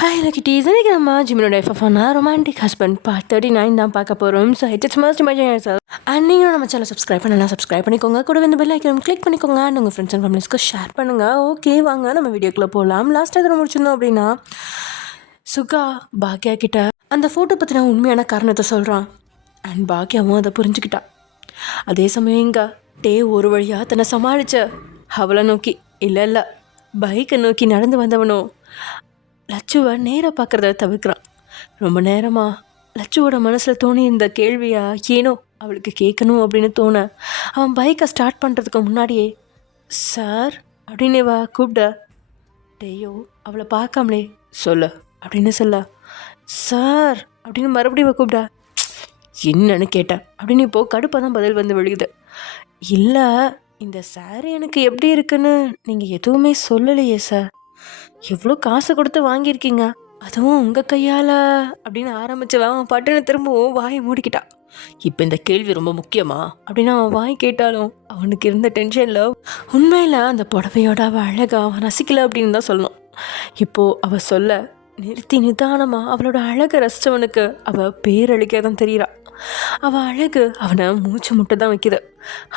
Hi லக்கிட்டீஸ், இன்னைக்கு நம்ம ஜிமினோட எஃப்எஃப்னா romantic husband part 39 தான் பார்க்க போகிறோம். So it's must imagine your self. And நீங்களும் நம்ம சேனல் சப்ஸ்கிரைப் பண்ணலாம், சப்ஸ்கிரைப் பண்ணிக்கோங்க. கூட வந்து பெல் ஐக்கன் கிளிக் பண்ணிக்கோங்க. அண்ட் உங்கள் ஃப்ரெண்ட்ஸ் அண்ட் ஃபேமிலிஸ்க்கு ஷேர் பண்ணுங்கள். ஓகே, வாங்க நம்ம வீடியோக்குள்ளே போகலாம். லாஸ்ட்டாக எதில் முடிச்சிருந்தோம் அப்படின்னா, சுகா பாக்யா கிட்ட அந்த ஃபோட்டோ பற்றின உண்மையான காரணத்தை சொல்கிறான். அண்ட் பாக்யாவும் அதை புரிஞ்சுக்கிட்டா. அதே சமயம் இங்கே டே ஒரு வழியாக தன்னை சமாளித்த அவளை நோக்கி இல்லை பைக்கை நோக்கி நடந்து வந்தவனோ லட்சுவை நேராக பார்க்குறத தவிர்க்கிறான். ரொம்ப நேரமாக லட்சுவோட மனசில் தோணி இந்த கேள்வியா ஏனோ அவளுக்கு கேட்கணும் அப்படின்னு தோண அவன் பைக்கை ஸ்டார்ட் பண்ணுறதுக்கு முன்னாடியே சார் அப்படின்னு கூப்பிட டேயோ அவளை பார்க்காமலே சொல்ல அப்படின்னு சொல்ல சார் அப்படின்னு மறுபடியும் கூப்பிட என்னன்னு கேட்டேன் அப்படின்னு இப்போது கடுப்பாக தான் பதில் வந்து விழுகுது. இல்லை, இந்த சாரி எனக்கு எப்படி இருக்குன்னு நீங்கள் எதுவுமே சொல்லலையே சார். எவ்வளோ காசு கொடுத்து வாங்கியிருக்கீங்க, அதுவும் உங்கள் கையால் அப்படின்னு ஆரம்பித்தவன் அவன் பட்டுன்னு திரும்பவும் வாயை மூடிக்கிட்டான். இப்போ இந்த கேள்வி ரொம்ப முக்கியமா அப்படின்னு அவன் வாய் கேட்டாலும் அவனுக்கு இருந்த டென்ஷனில் உண்மையில் அந்த புடவையோட அவள் அழகை அவன் ரசிக்கலை அப்படின்னு தான் சொல்லணும். இப்போது அவள் சொல்ல நிறுத்தி நிதானமாக அவளோட அழகை ரசித்தவனுக்கு அவள் பேரழிக்க தான் தெரிகிறான். அவள் அழகு அவனை மூச்சு முட்டை தான் வைக்குது.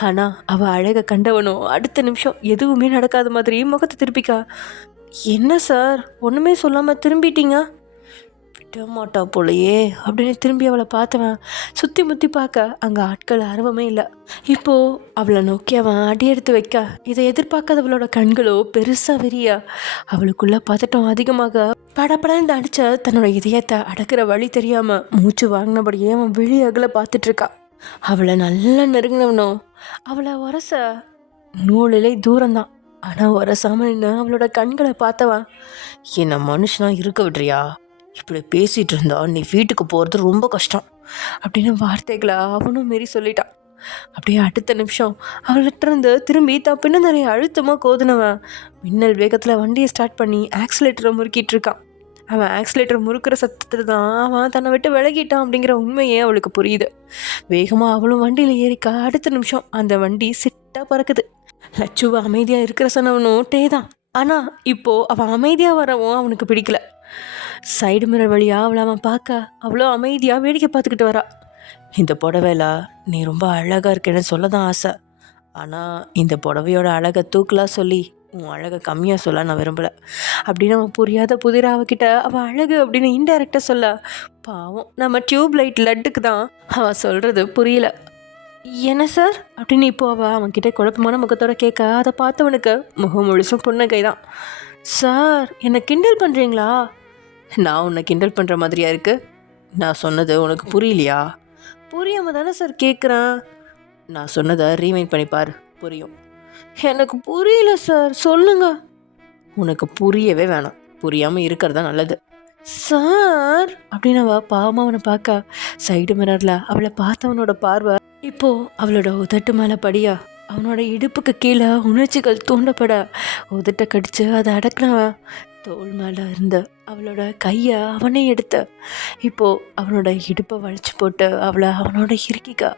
ஆனால் அவள் அழகை கண்டவனோ அடுத்த நிமிஷம் எதுவுமே நடக்காத மாதிரி முகத்தை திருப்பிக்கா. என்ன சார் ஒன்றுமே சொல்லாமல் திரும்பிட்டீங்க, விட மாட்டா போலையே அப்படின்னு திரும்பி அவளை பார்த்தவன் சுற்றி முற்றி பார்க்க அங்கே ஆட்கள் ஆர்வமே இல்லை. இப்போது அவளை நோக்கி அவன் அடி எடுத்து வைக்க இதை எதிர்பார்க்காதவளோட கண்களோ பெருசாக விரியா. அவளுக்குள்ளே பதட்டம் அதிகமாக படப்படன்னு அடித்த தன்னோட இதயத்தை அடக்கிற வழி தெரியாமல் மூச்சு வாங்கினபடியே அவன் வெளி அகல பார்த்துட்ருக்கான். அவளை நல்லா நெருங்கினவனோ அவளை உரச நூலிலே தூரம்தான். ஆனால் உரசாமல் நின்று அவளோட கண்களை பார்த்தவன் என்ன மனுஷனாக இருக்க விட்றியா, இப்படி பேசிகிட்டு இருந்தா நீ வீட்டுக்கு போகிறது ரொம்ப கஷ்டம் அப்படின்னு வார்த்தைகளை அவனும் மாரி சொல்லிட்டான். அப்படியே அடுத்த நிமிஷம் அவள்கிட்ட திரும்பி தப்பின்னு நிறைய அழுத்தமாக கோதுனவன் மின்னல் வேகத்தில் வண்டியை ஸ்டார்ட் பண்ணி ஆக்சிலேட்டரை முறுக்கிட்டு இருக்கான். அவன் ஆக்சிலேட்டர் முறுக்கிற சத்தத்தில் தான் அவன் தன்னை விட்டு விலகிட்டான் அப்படிங்கிற உண்மையே அவளுக்கு புரியுது. வேகமாக அவளும் வண்டியில் ஏறிக்கா. அடுத்த நிமிஷம் அந்த வண்டி சிட்டாக பறக்குது. லட்சுவை அமைதியாக இருக்கிற சொன்னவனும் டே தான். ஆனால் இப்போது அவன் அமைதியாக வரவும் அவனுக்கு பிடிக்கல. சைடு மிரர் வழியாக அவளை அவன் பார்க்க அவ்வளோ அமைதியாக வேடிக்கை பார்த்துக்கிட்டு வரா. இந்த புடவைல நீ ரொம்ப அழகாக இருக்கேன்னு சொல்ல தான் ஆசை, ஆனால் இந்த புடவையோட அழகை தூக்கலாக சொல்லி உன் அழகை கம்மியாக சொல்ல நான் விரும்பலை அப்படின்னு அவன் புரியாத புதிர அவகிட்ட அவள் அழகு அப்படின்னு இன்டைரக்டாக சொல்ல பாவம் நம்ம டியூப் லைட் லட்டுக்கு தான் அவன் சொல்கிறது புரியல. என்ன சார் அப்படின்னு இப்போ அவன்கிட்ட குழப்பமான முகத்தோட கேட்க அதை பார்த்தவனுக்கு முகம் முழுசும் புன்னகை தான். சார் என்னை கிண்டல் பண்ணுறீங்களா? நான் உன்னை கிண்டல் பண்ணுற மாதிரியா இருக்கு? நான் சொன்னது உனக்கு புரியலையா? புரியாமல் தானே சார் கேட்குறேன். நான் சொன்னதை ரீமைண்ட் பண்ணிப்பார், புரியும். எனக்கு புரியல சார், சொல்லுங்க. உனக்கு புரியவே வேணாம், புரியாமல் இருக்கிறது தான் நல்லது சார் அப்படின்னு பாவமாக அவனை பார்க்க சைடு மிரரில் அவளை பார்த்தவனோட பார்வை இப்போது அவளோட உதட்டு மேலே படியா அவனோட இடுப்புக்கு கீழே உணர்ச்சிகள் தூண்டப்பட உதட்டை கடிச்சு அதை அடக்கினவன் தோல் மேலே இருந்த அவளோட கையை அவனே எடுத்த இப்போது அவனோட இடுப்பை வளைச்சி போட்டு அவளை அவனோட இறுக்கிக்கா.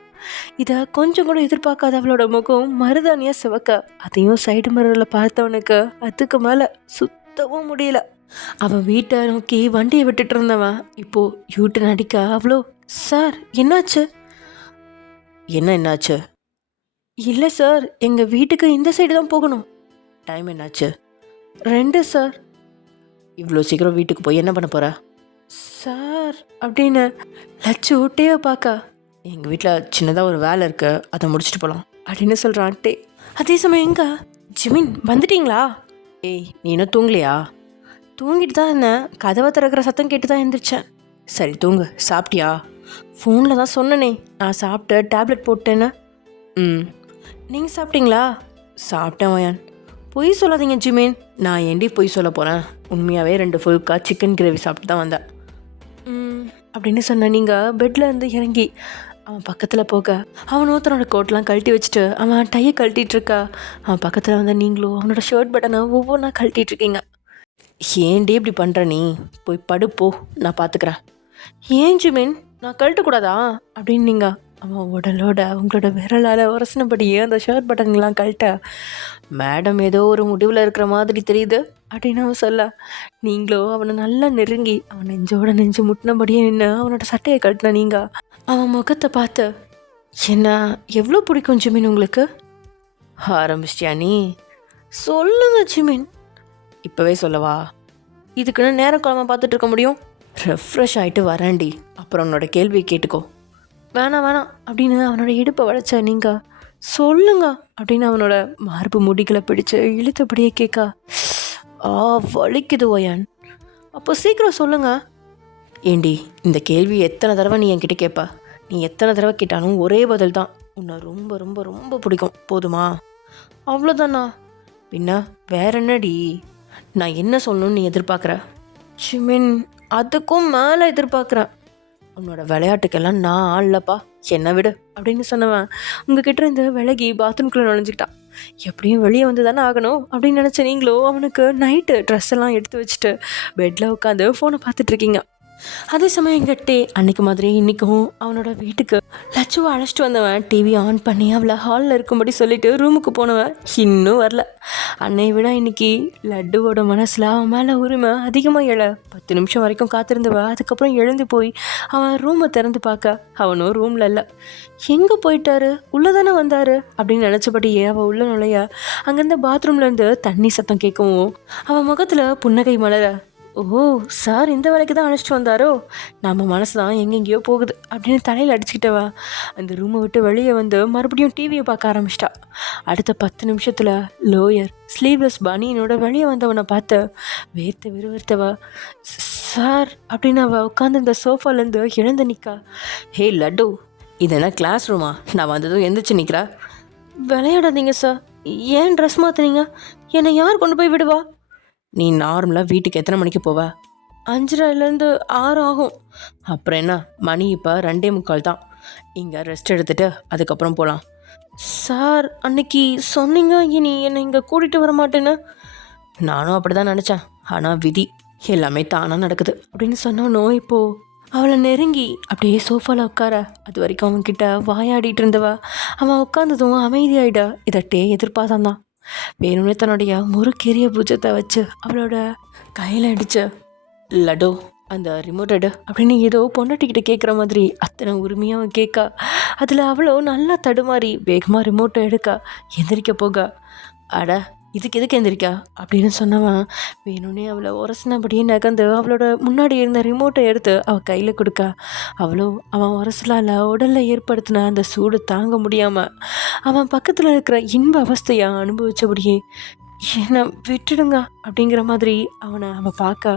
இதை கொஞ்சம் கூட எதிர்பார்க்காத அவளோட முகம் மருதானியாக சிவக்க அதையும் சைடு மிரரில் பார்த்தவனுக்கு அதுக்கு மேலே சுத்தவும் முடியல. அவன் வீட்டை நோக்கி வண்டியை விட்டுட்டு இருந்தவன் இப்போது யூட்டன் அடிக்க அவ்வளோ சார் என்னாச்சு? என்னாச்சு? இல்லை சார், எங்கள் வீட்டுக்கு இந்த சைடு தான் போகணும். டைம் என்னாச்சு? 2 சார். இவ்வளோ சீக்கிரம் வீட்டுக்கு போய் என்ன பண்ண போகிற சார் அப்படின்னு லட்சு டேவை பார்க்க எங்கள் வீட்டில் சின்னதாக ஒரு வேலை இருக்கு, அதை முடிச்சுட்டு போகலாம் அப்படின்னு சொல்கிறான் டே. அதே சமயம் எங்க ஜிமின் வந்துட்டீங்களா? ஏய் நீ இன்னும் தூங்கலையா? தூங்கிட்டு தான் இருந்தேன், கதவை திறக்கிற சத்தம் கேட்டு தான் எழுந்திரிச்சேன். சரி தூங்கு. சாப்பிட்டியா? ஃபோனில் தான் சொன்னனே, நான் சாப்பிட்டு டேப்லெட் போட்டேன்னு. நீங்கள் சாப்பிட்டீங்களா? சாப்பிட்டேன் வயான். பொய் சொல்லாதீங்க ஜிமீன். நான் ஏண்டி பொய் சொல்ல போகிறேன், உண்மையாகவே 2 ஃபுல்கா சிக்கன் கிரேவி சாப்பிட்டு தான் வந்தேன் அப்படின்னு சொன்னேன். நீங்கள் பெட்டில் இருந்து இறங்கி அவன் பக்கத்தில் போக அவனும் தன்னோட கோட்லாம் கழட்டி வச்சுட்டு அவன் டையை கழட்டிகிட்ருக்கா. அவன் பக்கத்தில் வந்து நீங்களும் அவனோட ஷர்ட் பட்டனை ஒவ்வொன்றா கழட்டிகிட்ருக்கீங்க. ஏண்டி இப்படி பண்ணுற நீ? போய் படுப்போ, நான் பார்த்துக்கிறேன். ஏன் ஜிமின், நான் கழட்டக்கூடாதா அப்படின்னு நீங்கள் அவன் உடலோட அவங்களோட விரலால் உரசினபடியே அந்த ஷர்ட் பட்டன்லாம் கழட்ட, மேடம் ஏதோ ஒரு முடிவில் இருக்கிற மாதிரி தெரியுது அப்படின்னு அவன் சொல்ல, நீங்களோ அவனை நல்லா நெருங்கி அவன் நெஞ்சோட நெஞ்சு முட்டினபடியே நின்று அவனோட சட்டையை கழட்டின நீங்கள் அவன் முகத்தை பார்த்து, என்ன எவ்வளோ பிடிக்கும் ஜிமின் உங்களுக்கு? ஆரம்பிச்சிட்டியா நீ? சொல்லுங்க ஜிமின். இப்போவே சொல்லவா? இதுக்குன்னு நேரம் கிழமை பார்த்துட்டு இருக்க முடியும்? ரெஃப்ரெஷ் ஆகிட்டு வரேன்டி, அப்புறம் உன்னோட கேள்வியை கேட்டுக்கோ. வேணாம் வேணாம் அப்படின்னு அவனோட இடுப்பை வளைச்ச நீங்கள், சொல்லுங்க அப்படின்னு அவனோட மார்பு முடிகளை பிடிச்சு இழுத்தபடியே கேட்க, வலிக்குது ஒயன். அப்போ சீக்கிரம் சொல்லுங்க. ஏண்டி, இந்த கேள்வி எத்தனை தடவை நீ என்கிட்ட கேட்ப? நீ எத்தனை தடவை கேட்டாலும் ஒரே பதில் தான், உன்னை ரொம்ப ரொம்ப ரொம்ப பிடிக்கும், போதுமா? அவ்வளோதானா? பின்ன வேற என்னடி? நான் என்ன சொல்லணும்னு நீ எதிர்பார்க்குற? ஜிமின், அதுக்கும் மேலே எதிர்பார்க்குறேன். உன்னோட விளையாட்டுக்கெல்லாம் நான் ஆள்லப்பா, என்ன விடு அப்படின்னு சொன்னவன் உங்ககிட்ட இருந்து விலகி பாத்ரூம்குள்ளே நுழைஞ்சிக்கிட்டான். எப்படியும் வெளியே வந்து தானே ஆகணும் அப்படின்னு நினச்ச நீங்களோ அவனுக்கு நைட்டு ட்ரெஸ் எல்லாம் எடுத்து வச்சுட்டு பெட்டில் உட்காந்து ஃபோனை பார்த்துட்ருக்கீங்க. அதே சமயம் கட்டே அன்னைக்கு மாதிரி இன்றைக்கும் அவனோட வீட்டுக்கு லட்சுவை அழைச்சிட்டு வந்தவன் டிவி ஆன் பண்ணி அவளை ஹாலில் இருக்கும்படி சொல்லிட்டு ரூமுக்கு போனவன் இன்னும் வரல. அன்னை விட இன்னைக்கு லட்டுவோட மனசில் அவன் மேலே உரிமை அதிகமாக எழ 10 நிமிஷம் வரைக்கும் காத்திருந்தவ அதுக்கப்புறம் எழுந்து போய் அவன் ரூமை திறந்து பார்க்க அவனும் ரூமில் இல்லை. எங்கே போயிட்டாரு? உள்ளே தானே வந்தார் அப்படின்னு நினச்சபடியே அவள் உள்ள நுழைய அங்கேருந்து பாத்ரூம்லேருந்து தண்ணி சத்தம் கேட்கவும் அவன் முகத்தில் புன்னகை மலர, ஓ சார் இந்த வேலைக்கு தான் அழைச்சிட்டு வந்தாரோ, நம்ம மனசு தான் எங்கெங்கேயோ போகுது அப்படின்னு தலையில் அடிச்சுக்கிட்டவா அந்த ரூமை விட்டு வெளியே வந்து மறுபடியும் டிவியை பார்க்க ஆரம்பிச்சிட்டா. அடுத்த 10 நிமிஷத்தில் லோயர் ஸ்லீவ்லெஸ் பனியனோட வெளியே வந்தவனை பார்த்து வேர்த்து விறுவிறுத்தவா, சார் அப்படின்னு அவள் உட்காந்து இந்த சோஃபாலேருந்து எழுந்து நிற்கா. ஹே லட்டு, இது என்ன கிளாஸ் ரூமா? நான் வந்ததும் எந்திரிச்சு நிற்கிறா. விளையாடாதீங்க சார், ஏன் ட்ரெஸ் மாற்றுனீங்க? என்னை யார் கொண்டு போய் விடுவா? நீ நார்மலாக வீட்டுக்கு எத்தனை மணிக்கு போவ? 5:30லேருந்து 6 ஆகும். அப்புறம் என்ன, மணி இப்போ 2:45 தான். இங்கே ரெஸ்ட் எடுத்துகிட்டு அதுக்கப்புறம் போகலாம். சார் அன்னைக்கு சொன்னீங்க இனி என்னை இங்கே கூட்டிகிட்டு வர மாட்டேன்னு. நானும் அப்படி தான் நினச்சேன், ஆனால் விதி எல்லாமே தானாக நடக்குது அப்படின்னு சொன்னோன்னோ இப்போது அவளை நெருங்கி அப்படியே சோஃபாவில் உட்கார அது வரைக்கும் அவன்கிட்ட வாயாடிட்டு இருந்தவ அவன் உட்காந்ததும் அமைதியாயிடா. இதட்டே எதிர்பார்த்தான் தான். வேணும்னே தன்னுடைய முறுக்கேறிய பூஜத்தை வச்சு அவளோட கையில் அடிச்சு, லடோ அந்த ரிமோட் எடு அப்படின்னு ஏதோ பொண்டாட்டிக்கிட்ட கேட்குற மாதிரி அத்தனை உரிமையாக அவன் கேட்க அதில் அவ்வளோ நல்லா தடுமாறி வேகமாக ரிமோட்டை எடுக்க எந்திரிக்க போக, அட இதுக்கு எதுக்கு எந்திரிக்கா அப்படின்னு சொன்னவன் வேணும்னே அவளை உரசினபடியே நகர்ந்து அவளோட முன்னாடி இருந்த ரிமோட்டை எடுத்து அவள் கையில் கொடுக்க அவன் உரசலால் உடலில் ஏற்படுத்தின அந்த சூடு தாங்க முடியாமல் அவன் பக்கத்தில் இருக்கிற இன்ப அவஸ்தையை அனுபவித்தபடியே, என்னை விட்டுடுங்க அப்படிங்கிற மாதிரி அவன் பார்க்க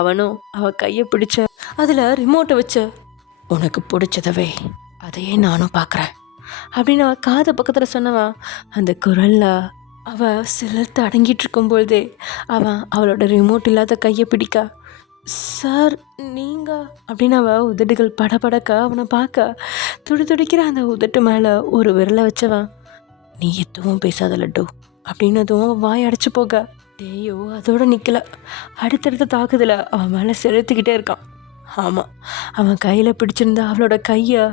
அவனும் அவள் கையை பிடிச்ச அதில் ரிமோட்டை வச்சு, உனக்கு பிடிச்சதவே அதையே நானும் பார்க்குறேன் அப்படின்னு அவள் காது பக்கத்தில் சொன்னவன் அந்த குரலில் அவள் சிலர்த்து அடங்கிட்டு இருக்கும்பொழுதே அவளோட ரிமோட் இல்லாத கையை பிடிக்க, சார் நீங்கள் அப்படின்னு அவள் உதடுகள் படபடக்க அவனை பார்க்க துடிக்கிற அந்த உதட்டு மேலே ஒரு விரலை வச்சவன், நீ எதுவும் பேசாத லட்டு அப்படின்னதும் வாய் அடைச்சி போக, டேயோ அதோட நிற்கல, அடுத்தடுத்த தாக்குதலை அவன் மேலே செலுத்திக்கிட்டே இருக்கான். ஆமாம், அவன் கையில் பிடிச்சிருந்த அவளோட கையை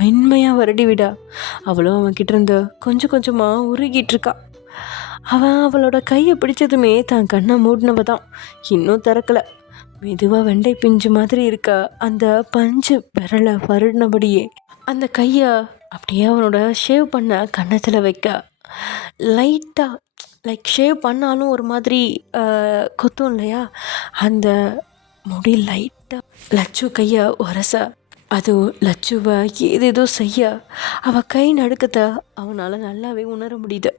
மென்மையாக வருடி விடா அவளும் அவன்கிட்ட இருந்து கொஞ்சம் கொஞ்சமாக உருகிட்டு இருக்கா. அவளோட கையை பிடிச்சதுமே தான் கண்ணை மூடினவ தான் இன்னும் திறக்கலை. மெதுவாக வெண்டை பிஞ்சு மாதிரி இருக்க அந்த பஞ்சு விரலை வருடினபடியே அந்த கையை அப்படியே அவனோட ஷேவ் பண்ண கன்னத்தில் வைக்க, லைட்டாக ஷேவ் பண்ணாலும் ஒரு மாதிரி கொத்தும் இல்லையா, அந்த முடி லைட்டாக லட்சு கையை உரச அது லட்சுவை ஏதேதோ செய்ய அவள் கை நடுக்கத்தை அவனால் நல்லாவே உணர முடியுது.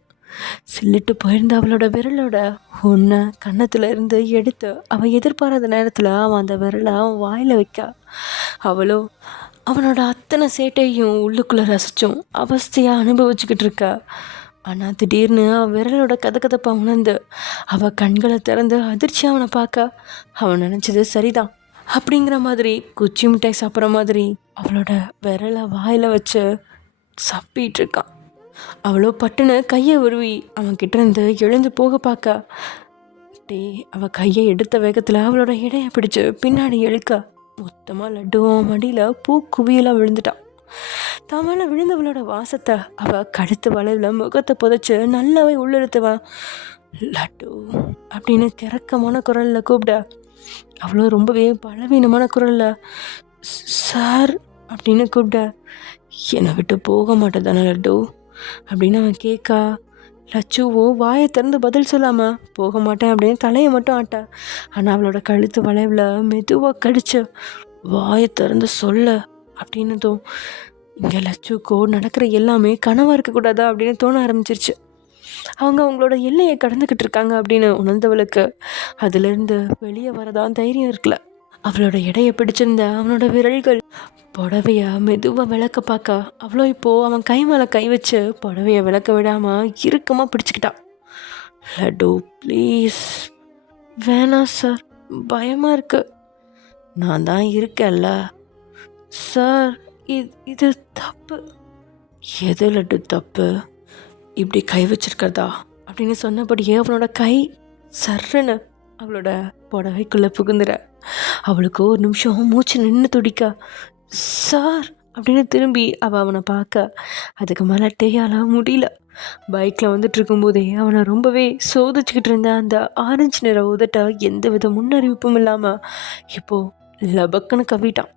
சில்லிட்டு போயிருந்த அவளோட விரலோட ஒன்றை கன்னத்தில் இருந்து எடுத்து அவள் எதிர்பாராத நேரத்தில் அவன் அந்த விரலை அவன் வாயில் வைக்க அவனோட அத்தனை சேட்டையும் உள்ளுக்குள்ளே ரசித்தும் அவஸ்தையாக அனுபவிச்சுக்கிட்டு இருக்கா. ஆனால் திடீர்னு அவன் விரலோட கதகதப்பை உணர்ந்து அவள் கண்களை திறந்து அதிர்ச்சி அவனை பார்க்க அவன் நினச்சது சரிதான் அப்படிங்கிற மாதிரி குச்சி மிட்டாய் சாப்பிட்ற மாதிரி அவளோட விரலை வாயில் வச்சு சப்பிட்டு இருக்கான். அவளோ பட்டுன்னு கையை உருவி அவன்கிட்ட இருந்து எழுந்து போக பார்க்க, அவள் கையை எடுத்த வேகத்தில் அவளோட இடையை பிடிச்சு பின்னாடி இழுக்க மொத்தமாக லட்டுவும் மடியில் பூ குவியலாக விழுந்துட்டான். தான் மேலே விழுந்தவளோட வாசத்தை அவள் கழுத்து வளைவில் முகத்தை புதைச்சு நல்லாவே உள்ளெடுத்துவான். லட்டு அப்படின்னு கிறக்கமான குரலில் கூப்பிட அவ்வளோ ரொம்பவே பலவீனமான குரலில் சார் அப்படின்னு கூப்பிட என்னை விட்டு போக மாட்டேதானே லட்டு அப்படின்னு அவன் கேட்கா. லட்சுவோ வாயை திறந்து பதில் சொல்லாம போக மாட்டேன் அப்படின்னு தலையை மட்டும் ஆட்டா. ஆனால் அவளோட கழுத்து வளைவில் மெதுவாக கடிச்சு வாயை திறந்து சொல்ல அப்படின்னதும் இங்கே லட்சுக்கோ நடக்கிற எல்லாமே கனவாக இருக்கக்கூடாதா அப்படின்னு தோண ஆரம்பிச்சிருச்சு. அவங்களோட எல்லையை கடந்துக்கிட்டு இருக்காங்க அப்படின்னு உணர்ந்தவளுக்கு அதுலேருந்து வெளியே வரதான் தைரியம் இருக்குல்ல. அவளோட எடையை பிடிச்சிருந்த அவனோட விரல்கள் புடவைய மெதுவாக விளக்க பார்க்க அவ்வளோ இப்போது அவன் கை மேலே கை வச்சு புடவைய விளக்க விடாமல் இறுக்கமாக பிடிச்சிக்கிட்டான். லட்டு ப்ளீஸ். வேணாம் சார், பயமாக இருக்கு. நான் தான் இருக்கேன்ல சார். இது தப்பு. எது லட்டு தப்பு? இப்படி கை வச்சிருக்கிறதா அப்படின்னு சொன்னபடியே அவனோட கை சர்றன்னு அவளோட புடவைக்குள்ளே புகுந்துற அவளுக்கு ஒரு நிமிஷம் மூச்சு நின்று துடிக்க சார் அப்படின்னு திரும்பி அவனை பார்க்க அதுக்கு மேலே டேயால முடியல. பைக்கில் வந்துட்டு இருக்கும்போதே அவனை ரொம்பவே சோதிச்சுக்கிட்டு இருந்த அந்த ஆரஞ்சு நிற உதட்ட எந்த வித முன்னறிவிப்பும் இல்லாமல் இப்போது லபக்குன்னு கவிட்டான்.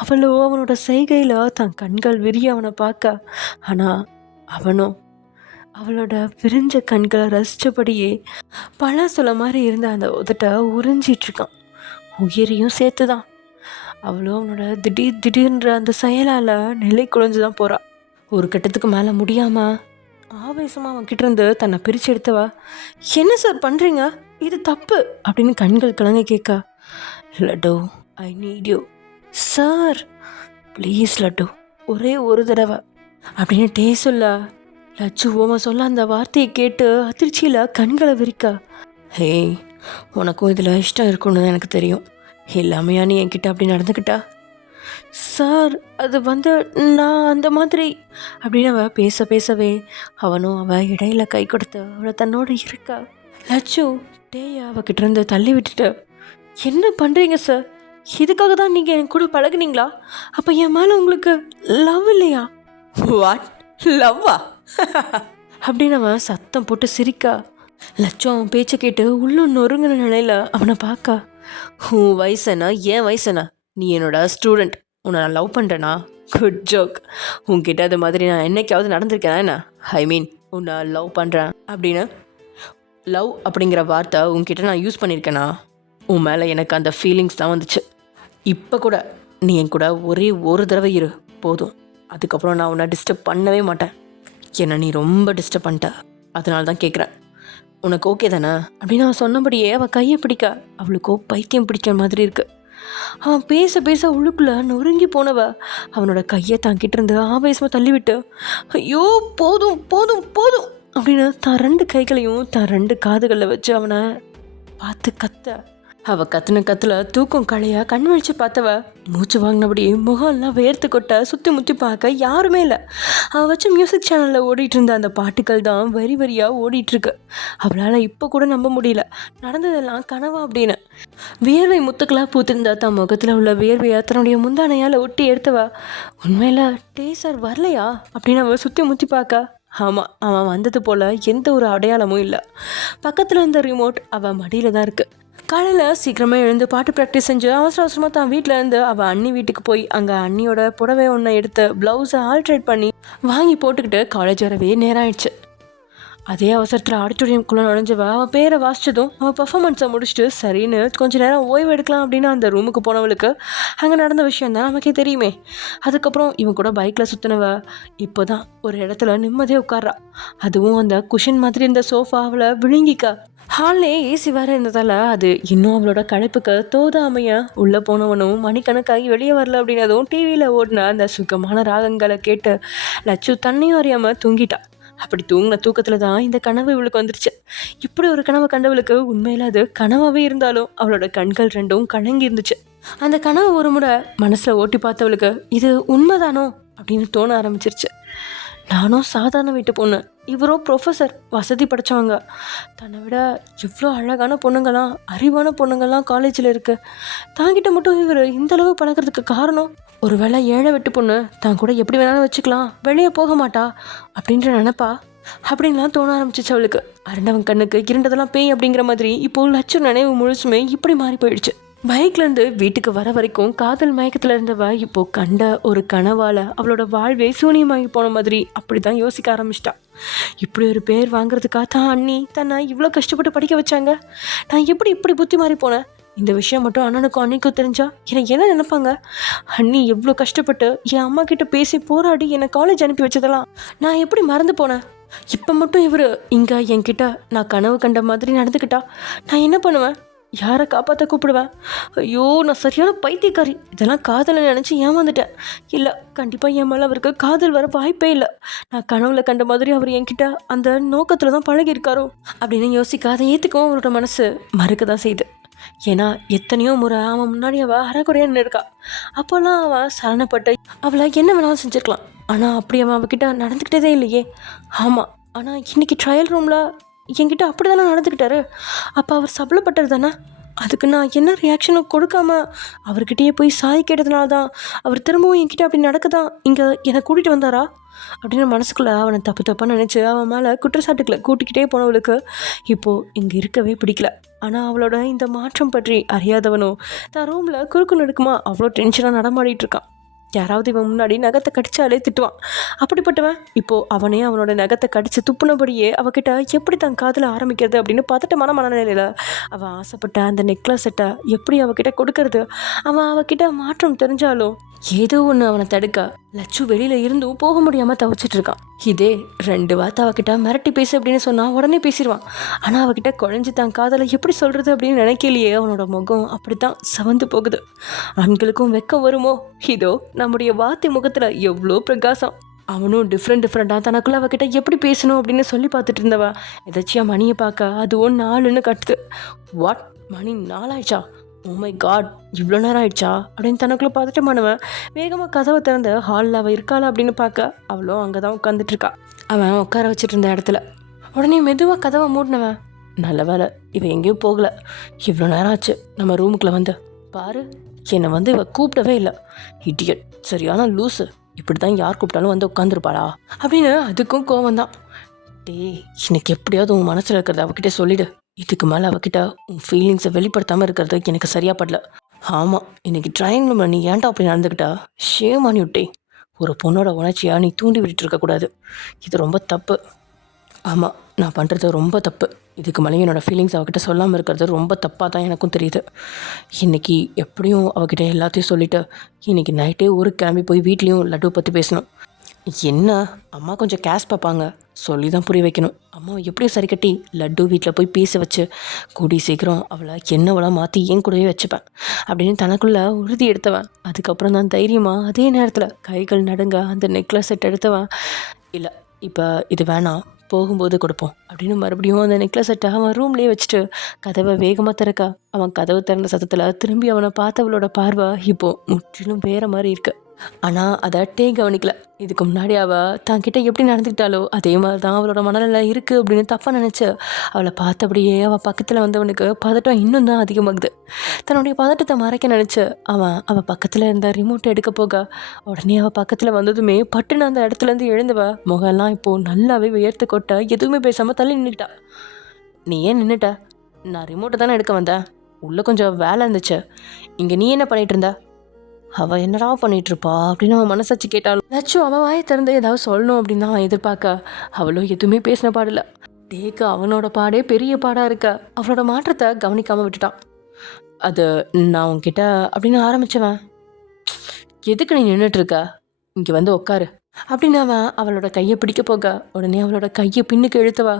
அவளோ அவனோட செய்கையில் தன் கண்கள் விரிய அவனை பார்க்க, ஆனால் அவனும் அவளோட விரிஞ்ச கண்களை ரசித்தபடியே பழசொல மாதிரி இருந்த அந்த உதட்ட உறிஞ்சிட்ருக்கான். உயிரையும் சேர்த்து தான். அவளும் அவனோட திடீர்ன்ற அந்த செயலால் நிலை குலைஞ்சு தான் போகிறா. ஒரு கட்டத்துக்கு மேலே முடியாமல் ஆவேசமாக அவன்கிட்ட இருந்து தன்னை பிரித்து எடுத்தவா என்ன சார் பண்ணுறீங்க, இது தப்பு அப்படின்னு கண்கள் கலங்க கேட்கா. Laddu I need you sir, please laddu, ஒரே ஒரு தடவை அப்படின்னு டே சொல்ல லட்சு ஓம சொல்ல அந்த வார்த்தையை கேட்டு அதிர்ச்சியில் கண்களை விரிக்க ஹே உனக்கும் இதில் இஷ்டம் இருக்குன்னு எனக்கு தெரியும், எல்லாமையா நீ என்கிட்ட அப்படி நடந்துக்கிட்டா? சார் அது நான் அந்த மாதிரி அப்படின்னு அவள் பேசவே அவனும் அவள் இடையில கை கொடுத்து அவளை தன்னோட இருக்கா. லட்சு டேயா அவகிட்ட இருந்து தள்ளி விட்டுட்டு என்ன பண்ணுறீங்க சார், இதுக்காக தான் நீங்கள் என் கூட பழகுனீங்களா? அப்போ என் மேலே உங்களுக்கு லவ் இல்லையா? வாட், லவ்வா அப்படின்னு அவன் சத்தம் போட்டு சிரிக்கா. லட்சம் அவன் பேச்சை கேட்டு உள்ள நொறுங்கின நிலையில் அவனை பார்க்கா. உன் வயசுனா என் வயசுனா, நீ என்னோட ஸ்டூடெண்ட், உன்னை நான் லவ் பண்ணுறேனா? Good joke. உன்கிட்ட அது மாதிரி நான் என்னைக்காவது நடந்திருக்கேன் என்ன? ஐ மீன் உன்னை லவ் பண்ணுறேன் அப்படின்னு லவ் அப்படிங்கிற வார்த்தை உன்கிட்ட நான் யூஸ் பண்ணியிருக்கேனா? உன் மேலே எனக்கு அந்த ஃபீலிங்ஸ் தான் வந்துச்சு. இப்போ கூட நீ என் கூட ஒரே ஒரு தடவை இரு போதும், அதுக்கப்புறம் நான் உன்னை டிஸ்டர்ப் பண்ணவே மாட்டேன். என்னை நீ ரொம்ப டிஸ்டர்ப் பண்ணிட்ட, அதனால தான் கேட்குறேன், உனக்கு ஓகே தானே அப்படின்னு அவன் சொன்னபடியே அவள் கையை பிடிக்க அவளுக்கோ பைத்தியம் பிடிக்கிற மாதிரி இருக்கு. அவன் பேச உள்ளுக்குள்ள நொறுங்கி போனவ அவனோட கையை தாங்கிட்டு இருந்து ஆவேசமாக தள்ளிவிட்டு ஐயோ போதும் போதும் போதும் அப்படின்னு தான் 2 கைகளையும் தான் 2 காதுகளில் வச்சு அவனை பார்த்து கத்த. அவள் கத்துல தூக்கம் களையா கண் வலிச்சு பார்த்தவ மூச்சு வாங்கினபடி முகம்லாம் வேர்த்து கொட்ட சுற்றி முற்றி பார்க்க யாருமே இல்லை. அவள் வச்ச மியூசிக் சேனலில் ஓடிட்டு இருந்த அந்த பாட்டுகள் தான் வரியாக ஓடிட்டுருக்கு. அவளால் இப்போ கூட நம்ப முடியல நடந்ததெல்லாம் கனவா அப்படின்னு. வியர்வை முத்துக்களாக பூத்திருந்தா தான் முகத்தில் உள்ள வியர்வையை தன்னுடைய முந்தானையால் ஒட்டி எடுத்தவா உண்மையில டே சார் வரலையா அப்படின்னு அவள் சுற்றி முற்றி பார்க்க ஆமாம், அவன் வந்தது போல் எந்த ஒரு அடையாளமும் இல்லை. பக்கத்தில் இருந்த ரிமோட் அவள் மடியில் தான் இருக்குது. காலையில் சீக்கிரமே எழுந்து பாட்டு ப்ராக்டிஸ் செஞ்சு அவசரமாக தான் வீட்டில் இருந்து அவள் அண்ணி வீட்டுக்கு போய் அங்கே அண்ணியோட புடவை ஒன்றை எடுத்து ப்ளவுஸை ஆல்ட்ரேட் பண்ணி வாங்கி போட்டுக்கிட்டு காலேஜ் வரவே நேரம் ஆயிடுச்சு. அதே அவசரத்தில் ஆடிட்டோரியம்குள்ளே நுழைஞ்சவ அவன் பேரை வாசித்ததும் அவள் பர்ஃபார்மன்ஸை முடிச்சுட்டு சரின்னு கொஞ்சம் நேரம் ஓய்வு எடுக்கலாம் அப்படின்னு அந்த ரூமுக்கு போனவளுக்கு அங்கே நடந்த விஷயம் தான் நமக்கே தெரியுமே. அதுக்கப்புறம் இவன் கூட பைக்கில் சுற்றினவ இப்போ தான் ஒரு இடத்துல நிம்மதியாக உட்கார்றா. அதுவும் அந்த குஷன் மாதிரி இருந்த சோஃபா அவளை விழுங்கிக்க. ஹால்லே ஏசி வேற இருந்ததால் அது இன்னும் அவளோட களைப்புக்கு தோதாமைய உள்ளே போனவனும் மணிக்கணக்காகி வெளியே வரல அப்படின்னதும் டிவியில் ஓடின அந்த சுகமான ராகங்களை கேட்டு லட்சு தண்ணியும் அறியாமல் தூங்கிட்டா. அப்படி தூங்கின தூக்கத்தில் தான் இந்த கனவு இவளுக்கு வந்துருச்சு. இப்படி ஒரு கனவு கண்டவளுக்கு உண்மையில் அது கனவாகவே இருந்தாலும் அவளோட கண்கள் 2ம் கலங்கி இருந்துச்சு. அந்த கனவு ஒரு முறை மனசில் ஓட்டி பார்த்தவளுக்கு இது உண்மைதானோ அப்படின்னு தோண ஆரம்பிச்சிருச்சு. நானும் சாதாரண வீட்டு பொண்ணு, இவரோ ப்ரொஃபஸர், வசதி படைச்சவங்க. தன்னை விட எவ்வளோ அழகான பொண்ணுங்களாம், அறிவான பொண்ணுங்கள்லாம் காலேஜில் இருக்கு. தாங்கிட்ட மட்டும் இவர் இந்தளவு பழகிறதுக்கு காரணம் ஒரு வேளை ஏழை வெட்டு பொண்ணு தான் கூட எப்படி வேணாலும் வச்சுக்கலாம், வெளியே போக மாட்டா அப்படின்ற நினப்பா அப்படின்லாம் தோண ஆரம்பிச்சிச்சு அவளுக்கு. அரண்டவன் கண்ணுக்கு இருண்டதெல்லாம் பேய் அப்படிங்கிற மாதிரி இப்போ லட்ச நினைவு முழுசுமே இப்படி மாறி போயிடுச்சு. பைக்லேருந்து வீட்டுக்கு வர வரைக்கும் காதல் மயக்கத்தில் இருந்தவ இப்போ கண்ட ஒரு கனவால் அவளோட வாழ்வே சூனியமாகி போன மாதிரி அப்படி தான் யோசிக்க ஆரம்பிச்சிட்டா. இப்படி ஒரு பேர் வாங்குறதுக்காக தான் அண்ணி தன்னை இவ்வளோ கஷ்டப்பட்டு படிக்க வச்சாங்க. நான் எப்படி இப்படி புத்தி மாறி போனேன்? இந்த விஷயம் மட்டும் அண்ணனுக்கும் அன்னிக்கும் தெரிஞ்சா எனக்கு என்ன நினைப்பாங்க? அண்ணி எவ்வளோ கஷ்டப்பட்டு என் அம்மா கிட்ட பேசி போராடி என்னை காலேஜ் அனுப்பி வச்சதெல்லாம் நான் எப்படி மறந்து போனேன்? இப்போ மட்டும் இவர் இங்கே என்கிட்ட நான் கனவு கண்ட மாதிரி நடந்துக்கிட்டா நான் என்ன பண்ணுவேன்? யாரை காப்பாற்ற கூப்பிடுவேன்? ஐயோ, நான் சரியான பைத்தியக்காரி. இதெல்லாம் காதலை நினச்சி ஏமாந்துட்டேன். இல்லை, கண்டிப்பாக என் மேலே அவருக்கு காதல் வர வாய்ப்பே இல்லை. நான் கனவுல கண்ட மாதிரி அவர் என்கிட்ட அந்த நோக்கத்தில் தான் பழகியிருக்காரோ அப்படின்னு யோசிக்க அதை ஏற்றுக்கவும் அவரோட மனசு மறுக்க தான் செய்யுது. ஏன்னா எத்தனையோ முறை அவன் முன்னாடி அவள் அறக்குறையான்னு இருக்கா. அப்போல்லாம் அவன் சரணப்பட்டு அவளை என்ன வேணாலும் செஞ்சுருக்கலாம். ஆனால் அப்படி அவன் அவகிட்ட நடந்துக்கிட்டதே இல்லையே. ஆமாம், ஆனால் இன்றைக்கி ட்ரையல் ரூமில் என்கிட்ட அப்படி தானே நடந்துக்கிட்டாரு. அப்போ அவர் சபலப்பட்டது தானே. அதுக்கு நான் என்ன ரியாக்ஷனும் கொடுக்காம அவர்கிட்டயே போய் சாய் கேட்டதுனால தான் அவர் திரும்பவும் என்கிட்ட அப்படி நடக்கதான் இங்கே என்னை கூட்டிகிட்டு வந்தாரா அப்படின்னு மனசுக்குள்ளே அவனை தப்பாக நினச்சி அவன் மேலே குற்றச்சாட்டுக்களை கூட்டிக்கிட்டே போனவளுக்கு இப்போது இங்கே இருக்கவே பிடிக்கல. ஆனால் அவளோட இந்த மாற்றம் பற்றி அறியாதவனோ தான் ரூமில் குறுக்கு நடுக்குமா அவ்வளோ டென்ஷனாக நடமாடிட்டு இருக்கான். யாராவது இவன் முன்னாடி நகத்தை கடிச்சாலே திட்டுவான். அப்படிப்பட்டவன் இப்போது அவனே அவனோட நகத்தை கடித்து துப்புனபடியே அவகிட்ட எப்படி தன் காதில் ஆரம்பிக்கிறது அப்படின்னு பதட்டமான மனநிலையில் அவன் ஆசைப்பட்ட அந்த நெக்லஸ் செட்டை எப்படி அவகிட்ட கொடுக்கறது? அவன் அவகிட்ட மாற்றம் தெரிஞ்சாலும் ஏதோ ஒன்று அவனை தடுக்க லட்சு வெளியில் இருந்தும் போக முடியாமல் தவிச்சிட்டு இருக்கான். இதே 2 வார்த்தை அவகிட்ட மிரட்டி பேசு அப்படின்னு சொன்னால் உடனே பேசிடுவான். ஆனால் அவகிட்ட குழஞ்சி தான் காதலை எப்படி சொல்கிறது அப்படின்னு நினைக்கலையே அவனோட முகம் அப்படித்தான் சவந்து போகுது. ஆண்களுக்கும் வெக்கம் வருமோ? இதோ நம்முடைய வார்த்தை முகத்தில் எவ்வளோ பிரகாசம். அவனும் டிஃப்ரெண்ட்டாக தனக்குள்ளே அவகிட்ட எப்படி பேசணும் அப்படின்னு சொல்லி பார்த்துட்டு இருந்தவ எதாச்சியாக மணியை பார்க்க அதுவும் 4ன்னு கட்டுது. வாட், மணி 4 ஆயிடுச்சா? ஓ மை காட், இவ்வளோ நேரம் ஆயிடுச்சா அப்படின்னு தனக்குள்ளே பார்த்துட்டு மனுவன் வேகமாக கதவை திறந்த ஹாலில் அவள் இருக்காளா அப்படின்னு பார்க்க அவளோ அங்கே தான் உட்காந்துட்ருக்கா. அவன் உட்கார வச்சுட்டு இருந்த இடத்துல உடனே மெதுவாக கதவை மூடினவன், நல்ல வேலை இவன் எங்கேயும் போகலை, இவ்வளோ நேரம் ஆச்சு நம்ம ரூமுக்குள்ளே வந்து பாரு, என்னை இவ கூப்பிடவே இல்லை, இடியட், சரியான லூஸு, இப்படி தான் யார் கூப்பிட்டாலும் வந்து உட்காந்துருப்பாளா அப்படின்னு அதுக்கும் கோவம் தான். டேய், இன்னைக்கு எப்படியாவது உன் மனசில் இருக்கிறத அவகிட்ட சொல்லிவிடு. இதுக்கு மேலே அவகிட்ட உன் ஃபீலிங்ஸை வெளிப்படுத்தாமல் இருக்கிறது எனக்கு சரியாக படல. ஆமாம், இன்னைக்கு ட்ரைனிங் ரூமில் நீ ஏன்டா அப்படி நடந்துக்கிட்டா? ஷேம் ஆனி விட்டே. ஒரு பொண்ணோட உணர்ச்சியாக நீ தூண்டி விட்டுட்டு இருக்கக்கூடாது. இது ரொம்ப தப்பு. ஆமாம், நான் பண்ணுறது ரொம்ப தப்பு. இதுக்கு மேலே என்னோடய ஃபீலிங்ஸ் அவகிட்ட சொல்லாமல் இருக்கிறது ரொம்ப தப்பாக தான் எனக்கும் தெரியுது. இன்றைக்கி எப்படியும் அவகிட்ட எல்லாத்தையும் சொல்லிவிட்டு இன்றைக்கி நைட்டே ஊருக்கு கிளம்பி போய் வீட்லேயும் லட்டு பற்றி பேசணும். என்ன, அம்மா கொஞ்சம் கேஷ் பார்ப்பாங்க, சொல்லி தான் புரிய வைக்கணும். அம்மாவை எப்படியும் சரி கட்டி லட்டு வீட்டில் போய் பேச வச்சு கூடி சீக்கிரம் அவளை என்னவளாக மாற்றி என் கூடவே வச்சுப்பேன் அப்படின்னு தனக்குள்ளே உறுதி எடுத்தவன். அதுக்கப்புறம் தான் தைரியமாக அதே நேரத்தில் கைகள் நடுங்க அந்த நெக்லஸ் செட் எடுத்தவன், இல்லை இப்போ இது வேணாம், போகும்போது கொடுப்போம் அப்படின்னு மறுபடியும் அந்த நெக்லஸ் செட்டை அவன் ரூம்லேயே வச்சுட்டு கதவை வேகமாக திறக்க அவன் கதவை திறந்த சத்தத்தில் திரும்பி அவனை பார்த்தவளோட பார்வை இப்போது முற்றிலும் வேறு மாதிரி இருக்கு. ஆனால் அதை அட்டே கவனிக்கல. இதுக்கு முன்னாடி அவள் தன்கிட்ட எப்படி நடந்துக்கிட்டாலோ அதே மாதிரி தான் அவளோட மனநிலை இருக்குது அப்படின்னு தப்பாக நினச்சி அவளை பார்த்தபடியே அவள் பக்கத்தில் வந்தவனுக்கு பதட்டம் இன்னும் தான் அதிகமாகுது. தன்னுடைய பதட்டத்தை மறைக்க நினச்சி அவள் பக்கத்தில் இருந்த ரிமோட் எடுக்க போக உடனே அவள் பக்கத்தில் வந்ததுமே பட்டுன்னு அந்த இடத்துலேருந்து எழுந்தவ முகம்லாம் இப்போது நல்லாவே உயர்த்து கொட்ட எதுவுமே பேசாமல் தள்ளி நின்றுட்டா. நீ ஏன் நின்றுட்ட? நான் ரிமோட்டை தானே எடுக்க வந்தேன், உள்ளே கொஞ்சம் வேலை இருந்துச்சு, இங்கே நீ என்ன பண்ணிகிட்டு இருந்த? அவள் என்னடா பண்ணிகிட்ருப்பா அப்படின்னு அவன் மனசாச்சு கேட்டாலும் லட்சு அவன் வாயை திறந்து ஏதாவது சொல்லணும் அப்படின்னு தான் அவன் எதிர்பார்க்க அவளும் எதுவுமே பேசின பாடில்ல. தேக்க அவனோட பாடே பெரிய பாடாக இருக்க அவளோட மாற்றத்தை கவனிக்காமல் விட்டுட்டான். அது நான் உன்கிட்ட அப்படின்னு ஆரம்பித்தவன், எதுக்கு நீ நின்றுட்டுருக்க, இங்கே வந்து உட்காரு அப்படின்னு அவன் அவளோட கையை பிடிக்க போக உடனே அவளோட கையை பின்னுக்கு இழுத்தவா,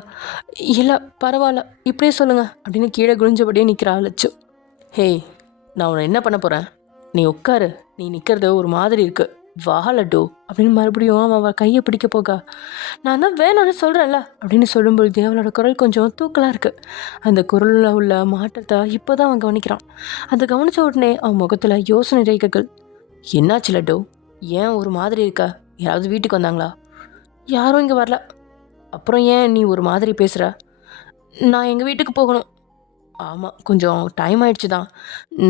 இல்லை பரவாயில்ல இப்படியே சொல்லுங்கள் அப்படின்னு கீழே குனிஞ்சபடியே நிற்கிறா லட்சு. ஹேய், நான் உன்னை என்ன பண்ண போகிறேன், நீ உட்காரு, நீ நிற்கிறது ஒரு மாதிரி இருக்கு, வா லட்டு அப்படின்னு மறுபடியும் அவன் கையை பிடிக்க போக நான் தான் வேணான்னு சொல்கிறேன்ல அப்படின்னு சொல்லும்பொழுது அவளோட குரல் கொஞ்சம் தூக்கலாக இருக்குது. அந்த குரலில் உள்ள மாற்றத்தை இப்போ தான் அவன் கவனிக்கிறான். அதை கவனித்த உடனே அவன் முகத்தில் யோசனை ரேகைகள். என்னாச்சு லட்டு, ஏன் ஒரு மாதிரி இருக்கா, யாராவது வீட்டுக்கு வந்தாங்களா? யாரும் இங்கே வரல. அப்புறம் ஏன் நீ ஒரு மாதிரி பேசுகிற? நான் எங்கள் வீட்டுக்கு போகணும். ஆமாம், கொஞ்சம் டைம் ஆயிடுச்சு தான்.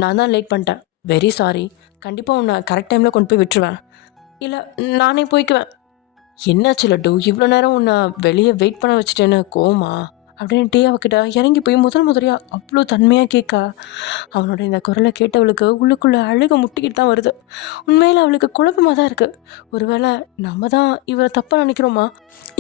நான் தான் லேட் பண்ணிட்டேன். Very sorry. கண்டிப்பாக உன்னை கரெக்ட் டைமில் கொண்டு போய் விட்டுருவேன். இல்லை, நானே போய்க்குவேன். என்னாச்சு லட்டு, இவ்வளோ நேரம் உன்னை வெளியே வெயிட் பண்ண வச்சுட்டேன்னு கோவமா? அப்படின்ட்டு அவகிட்ட இறங்கி போய் முறையாக அவ்வளோ தன்மையாக கேட்கா. அவனோட இந்த குரலை கேட்டவளுக்கு உள்ளுக்குள்ளே அழுக முட்டிக்கிட்டு தான் வருது. உண்மையில் அவளுக்கு குழப்பமாக தான் இருக்குது. ஒருவேளை நம்ம தான் இவரை தப்பாக நினைக்கிறோமா?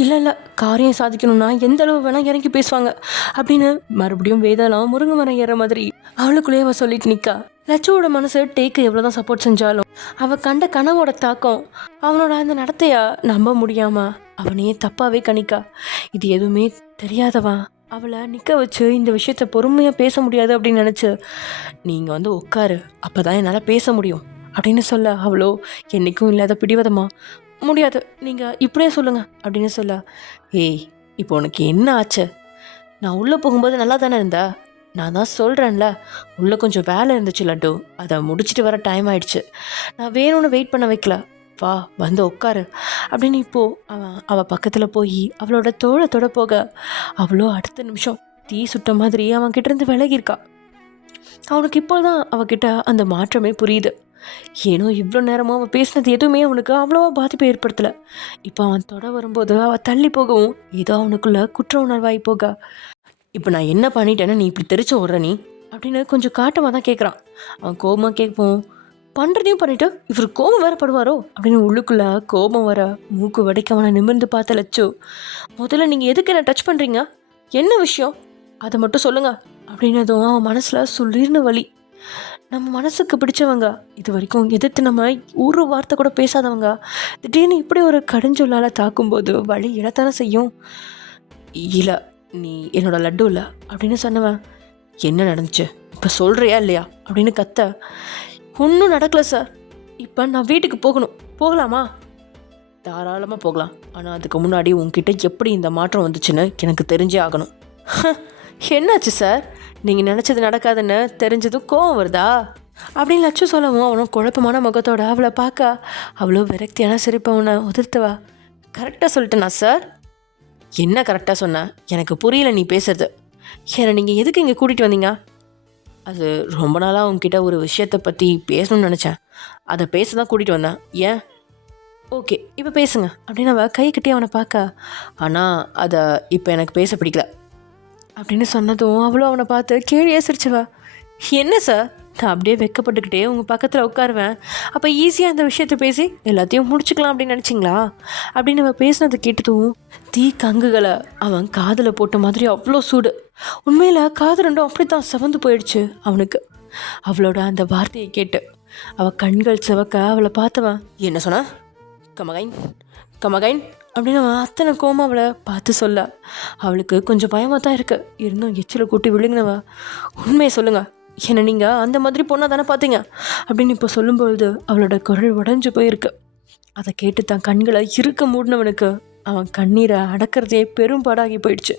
இல்லை, காரியம் சாதிக்கணும்னா எந்த அளவு வேணால் இறங்கி பேசுவாங்க அப்படின்னு மறுபடியும் வேதெல்லாம் முருங்கை மரம் ஏற மாதிரி அவளுக்குள்ளேயே அவள் சொல்லிட்டு நிற்கா. லட்சுவோட மனசு டேக்கு எவ்வளோதான் சப்போர்ட் செஞ்சாலும் அவள் கண்ட கனவோட தாக்கம் அவனோட அந்த நடத்தையா நம்ப முடியாம அவனையே தப்பாவே கணிக்கா. இது எதுவுமே தெரியாதவா அவளை நிற்க வச்சு இந்த விஷயத்த பொறுமையாக பேச முடியாது அப்படின்னு நினச்சி, நீங்கள் வந்து உட்காரு, அப்போ தான் என்னால் பேச முடியும் அப்படின்னு சொல்ல, அவளோ என்றைக்கும் இல்லாத பிடிவாதமா, முடியாது, நீங்கள் இப்படியே சொல்லுங்கள் அப்படின்னு சொல்ல, ஏய் இப்போ உனக்கு என்ன ஆச்சு? நான் உள்ளே போகும்போது நல்லா தானே இருந்தா? நான் தான் சொல்கிறேன்ல, உள்ளே கொஞ்சம் வேலை இருந்துச்சு லட்டு, அதை முடிச்சுட்டு வர டைம் ஆயிடுச்சு. நான் வேணும்னு வெயிட் பண்ண வைக்கல, வா வந்து உட்காரு அப்படின்னு இப்போது அவள் பக்கத்தில் போய் அவளோட தோளத்தோட போக அவ்வளோ அடுத்த நிமிஷம் தீ சுட்ட மாதிரி அவன் கிட்டேருந்து விலகியிருக்கா. அவனுக்கு இப்போ தான் அவகிட்ட அந்த மாற்றமே புரியுது. ஏனோ இவ்வளோ நேரமும் அவன் பேசினது எதுவுமே அவனுக்கு அவ்வளோவா பாதிப்பை ஏற்படுத்தலை. இப்போ அவன் தொட வரும்போது அவள் தள்ளி போகவும் ஏதோ அவனுக்குள்ள குற்ற உணர்வாகி போக, இப்போ நான் என்ன பண்ணிட்டேன்னு நீ இப்படி தெரிச்சு விட்ற நீ அப்படின்னு கொஞ்சம் காட்டமாக தான் கேட்குறான். அவன் கோபமாக கேட்போம், பண்ணுறதையும் பண்ணிவிட்டு இவர் கோபம் வேறு படுவாரோ அப்படின்னு உள்ளுக்குள்ளே கோபம் வர மூக்கு வடைக்க அவனை நிமிர்ந்து பார்த்த லட்சு, முதல்ல நீங்கள் எதுக்கு என்ன டச் பண்ணுறீங்க? என்ன விஷயம் அதை மட்டும் சொல்லுங்கள் அப்படின்னதும் அவன் மனசில் சொல்லிருந்த வலி. நம்ம மனசுக்கு பிடிச்சவங்க, இது வரைக்கும் எதிர்த்து நம்ம ஒரு வார்த்தை கூட பேசாதவங்க திடீர்னு இப்படி ஒரு கடுஞ்சொல்லால் தாக்கும்போது வலி இழத்தானே செய்யும். இல்லை, நீ என்னோட லட்டு இல்லை அப்படின்னு சொன்னவன், என்ன நடந்துச்சு இப்போ சொல்கிறியா இல்லையா அப்படின்னு கத்த, ஒன்றும் நடக்கலை சார், இப்போ நான் வீட்டுக்கு போகணும், போகலாமா? தாராளமாக போகலாம், ஆனால் அதுக்கு முன்னாடி உங்ககிட்ட எப்படி இந்த மாற்றம் வந்துச்சுன்னு எனக்கு தெரிஞ்சே ஆகணும். என்னாச்சு சார், நீங்கள் நினச்சது நடக்காதுன்னு தெரிஞ்சதும் கோவம் வருதா அப்படின்னு லட்சம் சொல்லவும் அவனும் குழப்பமான முகத்தோட அவளை பார்க்க அவ்வளோ விரக்தியான சிரிப்பை அவனை உதிர்த்தவா. கரெக்டாக சொல்லிட்டேனா சார்? என்ன கரெக்டாக சொன்ன? எனக்கு புரியல நீ பேசுறது. ஏன்னா நீங்கள் எதுக்கு இங்கே கூட்டிகிட்டு வந்தீங்க? அது ரொம்ப நாளாக உங்ககிட்ட ஒரு விஷயத்தை பற்றி பேசணும்னு நினச்சேன், அதை பேச தான் கூட்டிகிட்டு வந்தேன். ஏன்? ஓகே, இப்போ பேசுங்க அப்படின்னு அவள் கை கட்டி அவனை பார்க்க, ஆனால் அதை இப்போ எனக்கு பேச பிடிக்கல அப்படின்னு சொன்னதும் அவளும் அவனை பார்த்து கேலியே சிரிச்சவா. என்ன சார், நான் அப்படியே வெக்கப்பட்டுக்கிட்டே உங்கள் பக்கத்தில் உட்காருவேன், அப்போ ஈஸியாக அந்த விஷயத்தை பேசி எல்லாத்தையும் முடிச்சுக்கலாம் அப்படின்னு நினச்சிங்களா அப்படின்னு அவள் பேசினதை கேட்டதும் தீ கங்குகளை அவன் காதில் போட்ட மாதிரி அவ்வளோ சூடு. உண்மையில் காது ரெண்டும் அப்படி தான் செவந்து போயிடுச்சு அவனுக்கு. அவளோட அந்த வார்த்தையை கேட்டு அவள் கண்கள் சிவக்க அவளை பார்த்தவன், என்ன சொன்ன? கமகைன் கமகைன் அப்படின்னு அவன் அத்தனை கோமா அவளை பார்த்து சொல்ல, அவளுக்கு கொஞ்சம் பயமாக தான் இருக்கு. இருந்தும் எச்சில் கூட்டி விழுங்கினவ, உண்மையை சொல்லுங்கள், என்னை நீங்கள் அந்த மாதிரி பொண்ணாக தானே பார்த்தீங்க அப்படின்னு இப்போ சொல்லும்பொழுது அவளோட குரல் உடஞ்சி போயிருக்கு. அதை கேட்டு தான் கண்களை இருக்க மூடினவனுக்கு அவன் கண்ணீரை அடக்கிறதே பெரும்பாடாகி போயிடுச்சு.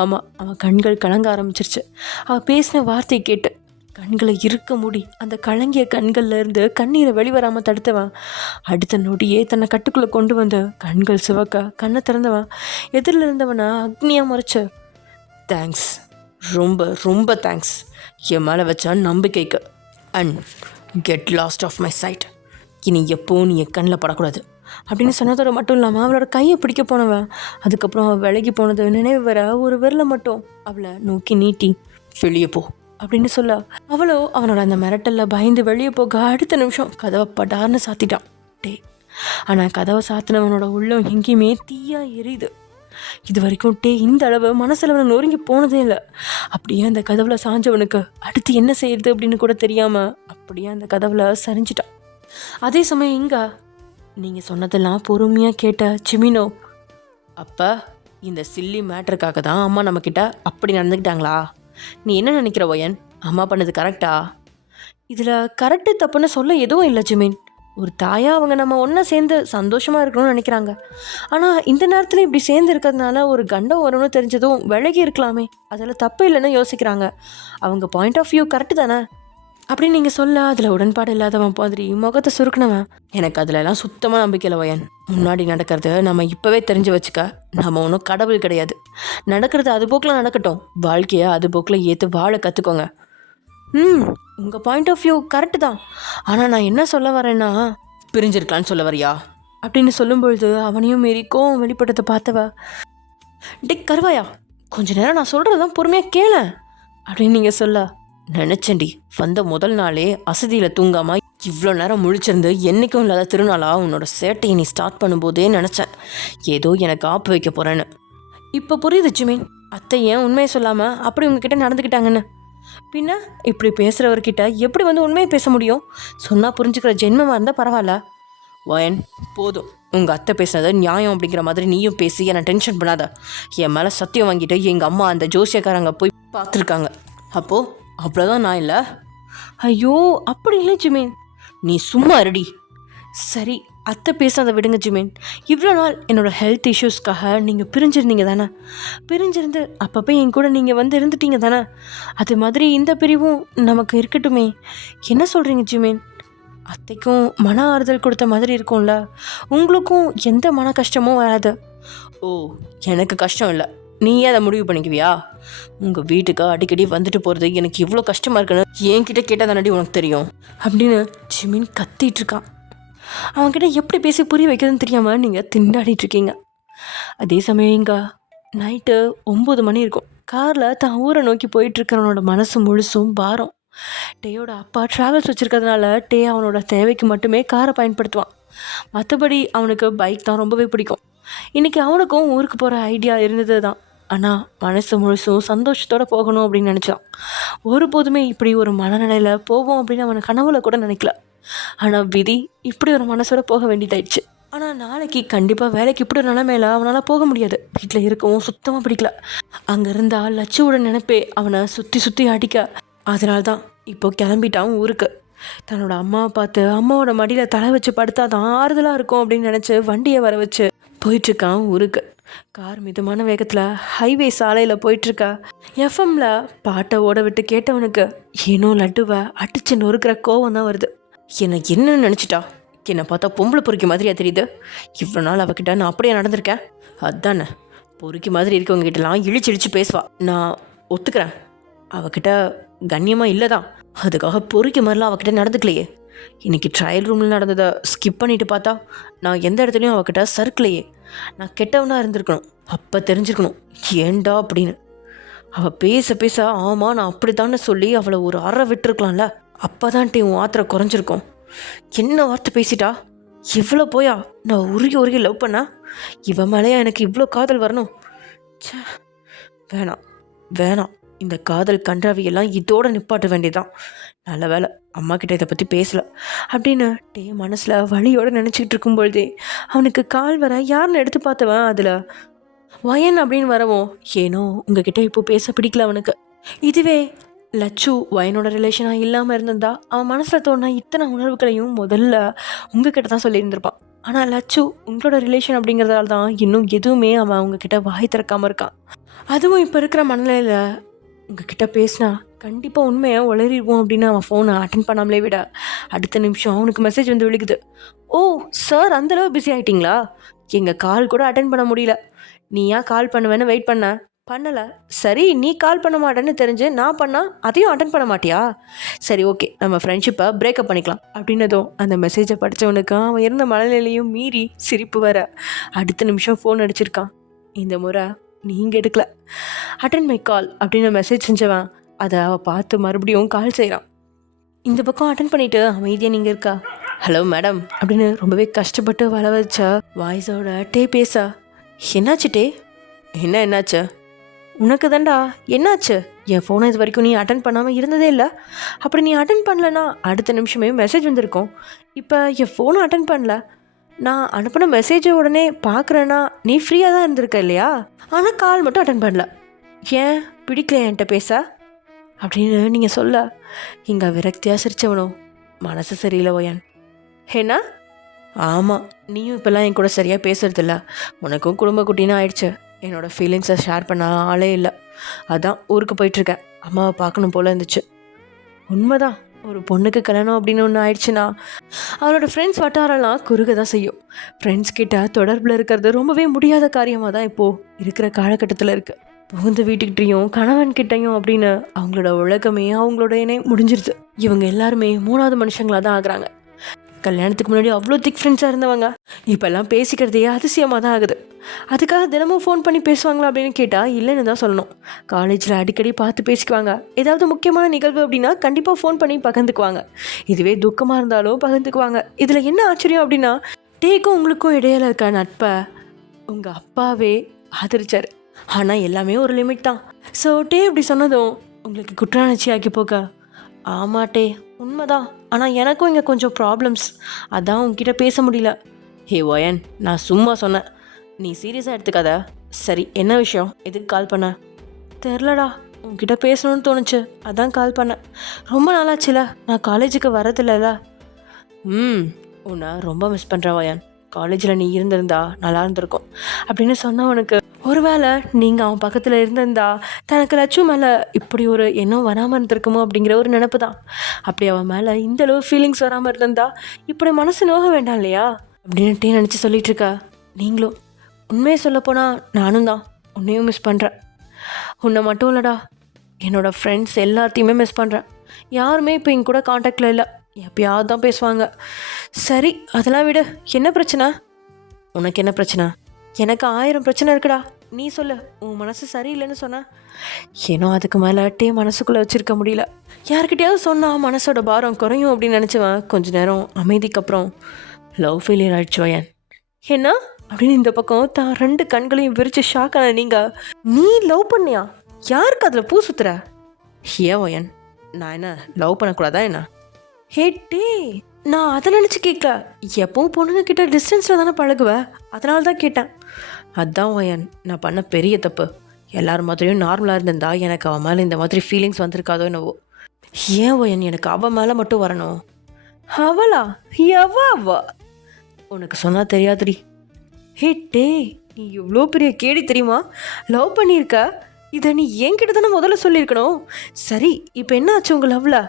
ஆமாம், அவன் கண்கள் கலங்க ஆரம்பிச்சிருச்சு. அவன் பேசின வார்த்தையை கேட்டு கண்களை இருக்க மூடி அந்த கலங்கிய கண்கள்ல இருந்து கண்ணீரை வெளிவராமல் தடுத்தவன் அடுத்த நொடியே தன்னை கட்டுக்குள்ளே கொண்டு வந்து கண்கள் சிவக்க கண்ணை திறந்தவன் எதிரில் இருந்தவனை அக்னியாக மறைச்ச. தேங்க்ஸ், ரொம்ப ரொம்ப தேங்க்ஸ் என் மேலே வச்சா நம்பிக்கைக்கு. And get lost of my sight. இனி எப்போவும் நீ என் கண்ணில் படக்கூடாது அப்படின்னு சொன்னதோட மட்டும் இல்லாமல் அவளோட கையை பிடிக்க போனவன் அதுக்கப்புறம் அவள் விலகி போனது நினைவு வர ஒரு விரலை மட்டும் அவளை நோக்கி நீட்டி வெளியே போ அப்படின்னு சொல்ல, அவளோ அவனோட அந்த மிரட்டலில் பயந்து வெளியே போக அடுத்த நிமிஷம் கதவை படார்னு சாத்திட்டான் டே. ஆனால் கதவை சாத்தினவனோட உள்ளம் எங்கேயுமே தீயா எரியுது. இது வரைக்கும் டே இந்த அளவு மனசளவு நொறுங்கி போனதே இல்லை. அப்படியே அந்த கதவுல சாஞ்சவனுக்கு அடுத்து என்ன செய்யறது அப்படின்னு கூட தெரியாமல் அப்படியே அந்த கதவுல சரிஞ்சிட்டான். அதே சமயம் இங்க நீங்கள் சொன்னதெல்லாம் பொறுமையாக கேட்ட சிமினோ, அப்போ இந்த சில்லி மேட்ருக்காக தான் அம்மா நம்மக்கிட்ட அப்படி நடந்துக்கிட்டாங்களா? நீ என்ன நினைக்கிற ஒயன், அம்மா பண்ணது கரெக்டா? இதில் கரெக்டு தப்புன்னு சொல்ல எதுவும் இல்லை ஜிமின். ஒரு தாயாக அவங்க நம்ம ஒன்றா சேர்ந்து சந்தோஷமாக இருக்கணும்னு நினைக்கிறாங்க. ஆனால் இந்த நேரத்தில் இப்படி சேர்ந்து இருக்கிறதுனால ஒரு கண்டம் வரும்னு தெரிஞ்சதும் விலகி இருக்கலாமே, அதில் தப்பு இல்லைன்னு யோசிக்கிறாங்க. அவங்க பாயிண்ட் ஆஃப் வியூ கரெக்டு தானே? அப்படின்னு நீங்கள் சொல்ல அதில் உடன்பாடு இல்லாதவன் மாதிரி முகத்தை சுருக்கினவன், எனக்கு அதிலெல்லாம் சுத்தமாக நம்பிக்கை இல்லை வயன். முன்னாடி நடக்கிறது நம்ம இப்போவே தெரிஞ்சு வச்சுக்க. நம்ம ஒன்றும் கடவுள் கிடையாது. நடக்கிறது அது போக்கில் நடக்கட்டும். வாழ்க்கையை அது போக்கில் ஏற்று வாழ கற்றுக்கோங்க. உங்கள் பாயிண்ட் ஆஃப் வியூ கரெக்டு தான். ஆனால் நான் என்ன சொல்ல வரேன்னா, பிரிஞ்சிருக்கலான்னு சொல்ல வரியா அப்படின்னு சொல்லும்பொழுது அவனையும் மீறி கோவம் வெளிப்பட்டதை பார்த்தவ, டிக் கருவாயா, கொஞ்ச நேரம் நான் சொல்கிறதான் பொறுமையாக கேள அப்படின்னு நீங்கள் சொல்ல, நினச்சேன்டி வந்த முதல் நாளே அசதியில் தூங்காமல் இவ்வளோ நேரம் முழிச்சிருந்து என்றைக்கும் இல்லாத திருநாளா உன்னோட சேட்டையை நீ ஸ்டார்ட் பண்ணும்போதே நினச்சேன் ஏதோ எனக்கு ஆப்பு வைக்க போகிறேன்னு. இப்போ புரியுது ஜிமீன், அத்தை ஏன் உண்மையை சொல்லாமல் அப்படி உங்ககிட்ட நடந்துக்கிட்டாங்கன்னு. பின்ன இப்படி பேசுகிறவர்கிட்ட எப்படி வந்து உண்மையை பேச முடியும்? சொன்னால் புரிஞ்சுக்கிற ஜென்மமாக இருந்தால் பரவாயில்ல. வயன் போதும், உங்கள் அத்தை பேசுனது நியாயம் அப்படிங்கிற மாதிரி நீயும் பேசி என்னை டென்ஷன் பண்ணாத. என் மேலே சத்தியம் வாங்கிட்டு எங்கள் அம்மா அந்த ஜோசியக்காரங்க போய் பார்த்துருக்காங்க. அப்போது அவ்வளோதான் நான் இல்லை. ஐயோ அப்படி இல்லை ஜிமீன், நீ சும்மா இருடி. சரி அத்தை பேசாத விடுங்க ஜிமீன். இவ்வளோ நாள் என்னோடய ஹெல்த் இஷ்யூஸ்க்காக நீங்கள் பிரிஞ்சிருந்தீங்க தானே? பிரிஞ்சிருந்து அப்பப்போ என் கூட நீங்கள் வந்து இருந்துட்டீங்க தானே? அது மாதிரி இந்த பிரிவும் நமக்கு இருக்கட்டுமே. என்ன சொல்கிறீங்க ஜிமீன்? அத்தைக்கும் மன ஆறுதல் கொடுத்த மாதிரி இருக்கும்ல, உங்களுக்கும் எந்த மன கஷ்டமும் வராது. ஓ எனக்கு கஷ்டம் இல்லை, நீயே அதை முடிவு பண்ணிக்குவியா? உங்கள் வீட்டுக்கு அடிக்கடி வந்துட்டு போகிறது எனக்கு இவ்வளோ கஷ்டமாக இருக்குன்னு என்கிட்ட கேட்டால் தானடி உனக்கு தெரியும் அப்படின்னு ஜிமின் கத்திட்டு இருக்கான். அவன்கிட்ட எப்படி பேசி புரிய வைக்கிறதுன்னு தெரியாமல் நீங்கள் திண்டாடிட்டுருக்கீங்க. அதே சமயம் இங்கே நைட்டு 9 மணி இருக்கும். காரில் தான் ஊரை நோக்கி போயிட்டுருக்கிறவனோட மனசு முழுசும் பாரம். டேயோட அப்பா ட்ராவல்ஸ் வச்சுருக்கிறதுனால டே அவனோட தேவைக்கு மட்டுமே காரை பயன்படுத்துவான். மற்றபடி அவனுக்கு பைக் தான் ரொம்பவே பிடிக்கும். இன்றைக்கி அவனுக்கும் ஊருக்கு போகிற ஐடியா இருந்தது தான். ஆனால் மனசு முழுசும் சந்தோஷத்தோடு போகணும் அப்படின்னு நினச்சான். ஒருபோதுமே இப்படி ஒரு மனநிலையில் போவோம் அப்படின்னு அவனை கனவுல கூட நினைக்கல. ஆனால் விதி இப்படி ஒரு மனசோட போக வேண்டியதாயிடுச்சு. ஆனால் நாளைக்கு கண்டிப்பாக வேலைக்கு இப்படி ஒரு நிலைமையில அவனால் போக முடியாது. வீட்டில் இருக்கவும் சுத்தமாக பிடிக்கல. அங்கே இருந்தால் லட்சுவோட நினைப்பே அவனை சுற்றி சுற்றி அடிக்க. அதனால்தான் இப்போ கிளம்பிட்டான் ஊருக்கு. தன்னோட அம்மாவை பார்த்து அம்மாவோட மடியில் தலை வச்சு படுத்தா தான் ஆறுதலாக இருக்கும் அப்படின்னு நினச்சி வண்டியை வர வச்சு போயிட்டுருக்கான் ஊருக்கு. கார் மிதமான வேகத்தில் ஹைவே சாலையில் போயிட்டுருக்கா. எஃப்எம்மில் பாட்டை ஓட விட்டு கேட்டவனுக்கு ஏனோ லட்டுவை அடிச்சு நொறுக்கிற கோவம் தான் வருது. என்னை என்ன நினச்சிட்டா? என்னை பார்த்தா பொம்பளை பொறுக்கி மாதிரியா தெரியுது? இவ்வளோ நாள் அவகிட்ட நான் அப்படியே நடந்திருக்கேன். அதுதானே, பொறுக்கி மாதிரி இருக்கவங்க கிட்டலாம் இழிச்சு பேசுவா. நான் ஒத்துக்கிறேன், அவகிட்ட கண்ணியமாக இல்லை தான். அதுக்காக பொறுக்கி மாதிரிலாம் அவகிட்ட நடந்துக்கலையே. இன்றைக்கி ட்ரையல் ரூமில் நடந்ததை ஸ்கிப் பண்ணிட்டு பார்த்தா நான் எந்த இடத்துலையும் அவகிட்ட சறுக்கலையே. நான் கெட்டவனாக இருந்திருக்கணும், அப்போ தெரிஞ்சிருக்கணும் ஏண்டா அப்படின்னு. அவள் பேச பேச ஆமாம் நான் அப்படித்தான்னு சொல்லி அவளை ஒரு அறை விட்டுருக்கலாம்ல. அப்போ தான் உன் ஆத்திரம் குறைஞ்சிருக்கும். என்ன வார்த்தை பேசிட்டா? இவ்வளோ போயா நான் உருகி லவ் பண்ணா? இவன் மேலேயா எனக்கு இவ்வளோ காதல் வரணும்? வேணாம் வேணாம், இந்த காதல் கன்றாவியெல்லாம் இதோடு நிப்பாட்ட வேண்டியதான். நல்ல வேலை அம்மா கிட்ட இதை பற்றி பேசலை அப்படின்னு டே மனசில் வழியோடு நினச்சிக்கிட்டு இருக்கும்பொழுதே அவனுக்கு கால் வர யாருன்னு எடுத்து பார்த்தவன் அதில் வயன் அப்படின்னு வரவும், ஏனோ உங்ககிட்ட இப்போ பேச பிடிக்கல அவனுக்கு. இதுவே லட்சு வயனோட ரிலேஷனாக இல்லாமல் இருந்திருந்தா அவன் மனசில் தோணுனா இத்தனை உணர்வுகளையும் முதல்ல உங்ககிட்ட தான் சொல்லியிருந்திருப்பான். ஆனால் லட்சு உங்களோட ரிலேஷன் அப்படிங்கிறதால தான் இன்னும் எதுவுமே அவன் அவங்கக்கிட்ட வாய் திறக்காமல் இருக்கான். அதுவும் இப்போ இருக்கிற மனநிலையில் உங்ககிட்ட பேசினா கண்டிப்பாக உண்மையை உளறிடுவோம் அப்படின்னு அவன் ஃபோனை அட்டன் பண்ணாமலே விட அடுத்த நிமிஷம் அவனுக்கு மெசேஜ் வந்து விழுகுது. ஓ சார், அந்தளவு பிஸி ஆகிட்டிங்களா? எங்கள் கால் கூட அட்டன் பண்ண முடியல. நீ ஏன் கால் பண்ணுவேன்னு வெயிட் பண்ணலை. சரி, நீ கால் பண்ண மாட்டேன்னு தெரிஞ்சு நான் பண்ணால் அதையும் அட்டன் பண்ண மாட்டியா? சரி ஓகே, நம்ம ஃப்ரெண்ட்ஷிப்பை பிரேக்கப் பண்ணிக்கலாம் அப்படின்னதும் அந்த மெசேஜை படித்தவனுக்கு அவன் இருந்த மனநிலையும் மீறி சிரிப்பு வர அடுத்த நிமிஷம் ஃபோன் அடிச்சிருக்கான். இந்த முறை நீங்கள் எடுக்கல. அட்டன் மை கால் அப்படின்னு மெசேஜ் செஞ்சவன் அதை அவள் பார்த்து மறுபடியும் கால் செய்கிறான். இந்த பக்கம் அட்டன் பண்ணிவிட்டு அமைதியாக நீங்கள் இருக்கா. ஹலோ மேடம் அப்படின்னு ரொம்பவே கஷ்டப்பட்டு வள வச்ச வாய்ஸோட டே பேசா. என்னாச்சு டே? என்னாச்சு? உனக்கு தாண்டா என்னாச்சு? என் ஃபோனை இது வரைக்கும் நீ அட்டன் பண்ணாமல் இருந்ததே இல்லை. அப்படி நீ அட்டன் பண்ணலன்னா அடுத்த நிமிஷமே மெசேஜ் வந்திருக்கும். இப்போ என் ஃபோனும் அட்டன் பண்ணல. நான் அனுப்பின மெசேஜை உடனே பார்க்குறேன்னா நீ ஃப்ரீயாக தான் இருந்திருக்க இல்லையா? ஆனால் கால் மட்டும் அட்டன் பண்ணல. ஏன் பிடிக்கல என்கிட்ட பேச அப்படின்னு நீங்கள் சொல்ல இங்கே விரக்தியாக சிரிச்சவனும் மனசு சரியில்லை ஓயன். ஏன்னா ஆமாம், நீயும் இப்போல்லாம் என் கூட சரியாக பேசுறதில்ல. உனக்கும் குடும்ப குட்டின்னு ஆயிடுச்சு. என்னோடய ஃபீலிங்ஸை ஷேர் பண்ண ஆளே இல்லை. அதான் ஊருக்கு போயிட்டுருக்கேன். அம்மாவை பார்க்கணும் போல் இருந்துச்சு. உண்மைதான், ஒரு பொண்ணுக்கு கல்யாணம் அப்படின்னு ஒன்று ஆயிடுச்சுன்னா அவளோட ஃப்ரெண்ட்ஸ் வட்டாரெல்லாம் குறுக தான் செய்யும். ஃப்ரெண்ட்ஸ் கிட்ட தொடர்பில் இருக்கிறது ரொம்பவே முடியாத காரியமாக தான் இப்போது இருக்கிற காலகட்டத்தில் இருக்குது. புகுந்த வீட்டுக்கிட்டையும் கணவன்கிட்டையும் அப்படின்னு அவங்களோட உலகமே அவங்களோட இணை முடிஞ்சிருது. இவங்க எல்லாருமே மூணாவது மனுஷங்களாக தான் ஆகுறாங்க. கல்யாணத்துக்கு முன்னாடி அவ்வளோ திக் ஃப்ரெண்ட்ஸாக இருந்தவங்க இப்போல்லாம் பேசிக்கிறதே அதிசயமாக தான் ஆகுது. அதுக்காக தினமும் ஃபோன் பண்ணி பேசுவாங்களா அப்படின்னு கேட்டால் இல்லைன்னு தான் சொல்லணும். காலேஜில் அடிக்கடி பார்த்து பேசிக்குவாங்க. ஏதாவது முக்கியமான நிகழ்வு அப்படின்னா கண்டிப்பாக ஃபோன் பண்ணி பகிர்ந்துக்குவாங்க. இதுவே துக்கமாக இருந்தாலும் பகிர்ந்துக்குவாங்க. இதில் என்ன ஆச்சரியம் அப்படின்னா டேக்கும் உங்களுக்கும் இடையில இருக்க நட்பை உங்கள் அப்பாவே ஆதரிச்சார். ஆனால் எல்லாமே ஒரு லிமிட் தான். ஸோ டே அப்படி சொன்னதும் உங்களுக்கு குற்றாட்சி ஆக்கி போக்க ஆமாட்டே உண்மைதான், ஆனால் எனக்கும் இங்கே கொஞ்சம் ப்ராப்ளம்ஸ், அதான் உங்ககிட்ட பேச முடியல. ஹே ஒயன், நான் சும்மா சொன்னேன், நீ சீரியஸாக எடுத்துக்காத. சரி, என்ன விஷயம்? எதுக்கு கால் பண்ண? தெரிலடா, உங்ககிட்ட பேசணும்னு தோணுச்சு, அதான் கால் பண்ணேன். ரொம்ப நாளாச்சுல, நான் காலேஜுக்கு வரதில்லைல. உன்னை ரொம்ப மிஸ் பண்ணுறேன் ஒயன். காலேஜில் நீ இருந்திருந்தா நல்லா இருந்திருக்கும் அப்படின்னு சொன்னவனுக்கு ஒருவேளை நீங்கள் அவன் பக்கத்தில் இருந்திருந்தா தனக்கு லட்சு மேலே இப்படி ஒரு எண்ணம் வராமல் இருந்திருக்குமோ அப்படிங்கிற ஒரு நினப்பு தான். அப்படி அவன் மேலே இந்தளவு ஃபீலிங்ஸ் வராமல் இருந்திருந்தா இப்படி மனசு நோக வேண்டாம் இல்லையா அப்படின்ட்டே நினச்சி சொல்லிட்டு இருக்கா. நீங்களும் உண்மையை சொல்லப்போனால் நானும் தான் உன்னையும் மிஸ் பண்ணுறேன். உன்னை மட்டும் இல்லைடா, என்னோடய ஃப்ரெண்ட்ஸ் எல்லாத்தையுமே மிஸ் பண்ணுறேன். யாருமே இப்போ என் கூட காண்டாக்டில் இல்லை, எப்பயாவது தான் பேசுவாங்க. சரி, அதெல்லாம் விடு. என்ன பிரச்சனை? உனக்கு என்ன பிரச்சனை? எனக்கு 1000 பிரச்சனை இருக்குடா, நீ சொல்லு. உன் மனசு சரியில்லைன்னு சொன்ன, ஏன்னோ அதுக்கு மேலே மனசுக்குள்ளே வச்சுருக்க முடியல. யார்கிட்டயாவது சொன்னால் மனசோட பாரம் குறையும் அப்படின்னு நினச்சவன் கொஞ்ச நேரம் அமைதிக்கு அப்புறம் லவ் ஃபெயிலியர் ஆயிடுச்சு ஒயன். என்ன அப்படின்னு இந்த பக்கம் தான் 2 கண்களையும் விரித்து ஷாக்கான நீங்கள், நீ லவ் பண்ணியா? யாருக்கு அதில் பூ சுத்துற? ஏன் ஒயன், நான் என்ன லவ் பண்ணக்கூடாதா என்ன? ஹேட்டே, நான் அதை நினச்சி கேட்கல. எப்பவும் பொண்ணுங்க கிட்ட டிஸ்டன்ஸில் தானே பழகுவேன், அதனால தான் கேட்டேன். அதுதான் ஒயன், நான் பண்ண பெரிய தப்பு. எல்லாரும் மாதிரியும் நார்மலாக இருந்திருந்தா எனக்கு அவன் மேலே இந்த மாதிரி ஃபீலிங்ஸ் வந்திருக்காதோ என்னவோ. ஏன் ஒயன் எனக்கு அவன் மேலே மட்டும் வரணும்? அவளா? அவ உனக்கு சொன்னால் தெரியாதுடி. ஹேட்டே, நீ இவ்வளோ பெரிய கேடி தெரியுமா? லவ் பண்ணியிருக்க, இதை நீ என்கிட்ட தானே முதல்ல சொல்லியிருக்கணும். சரி, இப்போ என்ன ஆச்சு உங்கள் லவ்வில்?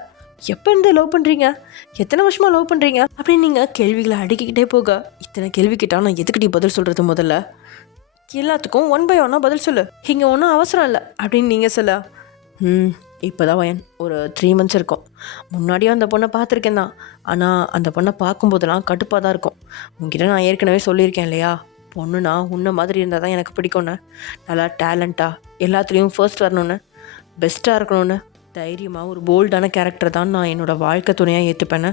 எப்போ இருந்து லவ் பண்ணுறீங்க? எத்தனை வருஷமாக லவ் பண்ணுறீங்க அப்படின்னு நீங்கள் கேள்விகளை அடுக்கிக்கிட்டே போக, இத்தனை கேள்வி கேட்டால் நான் எதுக்கிட்டே பதில் சொல்கிறது? முதல்ல எல்லாத்துக்கும் 1 by 1 பதில் சொல்லு, இங்கே ஒன்றும் அவசரம் இல்லை அப்படின்னு நீங்கள் சொல்ல. இப்போ தான் வயன் ஒரு 3 months இருக்கும். முன்னாடியும் அந்த பொண்ணை பார்த்துருக்கேன் தான், ஆனால் அந்த பொண்ணை பார்க்கும்போதெல்லாம் கடுப்பாக தான் இருக்கும். உங்ககிட்ட நான் ஏற்கனவே சொல்லியிருக்கேன் இல்லையா, பொண்ணுனா உன்ன மாதிரி இருந்தால் தான் எனக்கு பிடிக்கும்னு. நல்லா டேலண்ட்டாக எல்லாத்துலேயும் ஃபர்ஸ்ட் வரணுன்னு, பெஸ்ட்டாக இருக்கணும்னு, தைரியமாக ஒரு போல்டான கேரக்டர் தான் நான் என்னோடய வாழ்க்கை துணையாக ஏற்றுப்பேன்னு.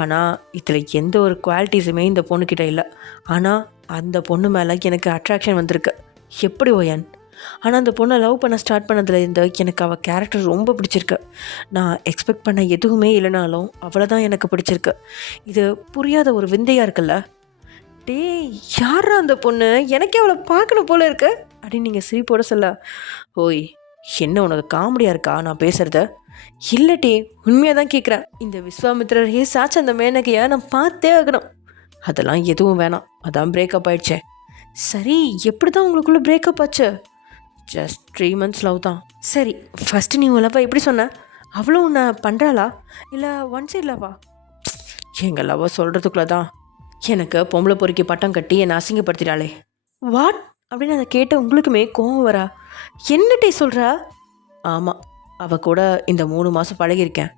ஆனால் இதில் எந்த ஒரு குவாலிட்டிஸுமே இந்த பொண்ணுக்கிட்ட இல்லை. ஆனால் அந்த பொண்ணு மேலே எனக்கு அட்ராக்ஷன் வந்திருக்கு. எப்படி ஒயன்? ஆனால் அந்த பொண்ணை லவ் பண்ண ஸ்டார்ட் பண்ணதுலேருந்து எனக்கு அவள் கேரக்டர் ரொம்ப பிடிச்சிருக்கு. நான் எக்ஸ்பெக்ட் பண்ண எதுவுமே இல்லைனாலும் அவளை தான் எனக்கு பிடிச்சிருக்கு. இது புரியாத ஒரு விந்தையாக இருக்குல்ல. டேய், யாரா அந்த பொண்ணு? எனக்கே அவளை பார்க்கணும் போல இருக்கு அப்படின்னு நீங்கள் சிரிப்போட சொல்ல. ஓய், என்ன உனக்கு காமெடியாக இருக்கா நான் பேசுகிறத? இல்லட்டே, உண்மையாக தான் கேட்குறேன். இந்த விஸ்வாமித்திரரே சாட்சி அந்த மேனகையை நான் பார்த்தே ஆகணும். அதெல்லாம் எதுவும் வேணாம், அதான் பிரேக்கப் ஆயிடுச்சே. சரி, எப்படி தான் உங்களுக்குள்ளே பிரேக்கப் ஆச்சு? ஜஸ்ட் 3 months லவ் தான். சரி, ஃபஸ்ட்டு நீ உன் லவ்வை எப்படி சொன்ன? அவ்வளோ உன்னை பண்ணுறாளா இல்லை ஒன் சைட் லவ்வா? எங்கள் லவ்வை சொல்கிறதுக்குள்ளே தான் எனக்கு பொம்பளை பொறுக்கி பட்டம் கட்டி என்னை அசிங்கப்படுத்திட்டாளே. வாட் அப்படின்னு அதை கேட்ட உங்களுக்குமே கோவம் வரா? என்னட்டே சொல்கிறா? ஆமாம், அவள் கூட இந்த 3 மாதம் பழகியிருக்கேன்.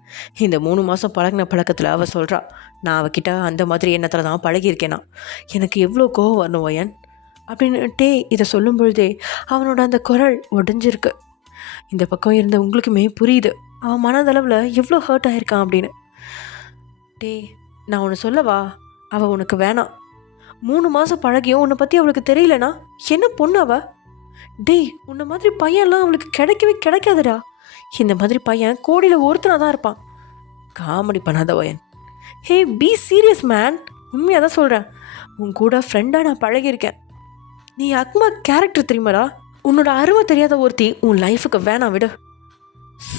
இந்த 3 மாதம் பழகின பழக்கத்தில் அவள் சொல்கிறா, நான் அவகிட்ட அந்த மாதிரி எண்ணத்தில் தான் பழகியிருக்கேனா. எனக்கு எவ்வளோ கோவம் வரணும் ஒயன் அப்படின்னுட்டே இதை சொல்லும் பொழுதே அவனோட அந்த குரல் உடஞ்சிருக்கு. இந்த பக்கம் இருந்த உங்களுக்குமே புரியுது அவன் மனதளவில் எவ்வளோ ஹர்ட் ஆகிருக்கான் அப்படின்னு. டே, நான் ஒன்று சொல்லவா? அவள் உனக்கு வேணாம். 3 மாதம் பழகியும் உன்னை பற்றி அவளுக்கு தெரியலனா என்ன பொண்ணு அவள்? டேய், உன்னை மாதிரி பையன்லாம் அவளுக்கு கிடைக்கவே கிடைக்காதுடா. இந்த மாதிரி பையன் கோடியில் ஒருத்தனாக தான் இருப்பான். காமெடி பண்ணாத ஒயன். Hey, be serious man. உண்மையாக தான் சொல்கிறேன். உன் கூட ஃப்ரெண்டாக நான் பழகியிருக்கேன். நீ அக்மா கேரக்டர் தெரியுமாடா? உன்னோட அருமை தெரியாத ஒருத்தி உன் லைஃபுக்கு வேணாம், விடு.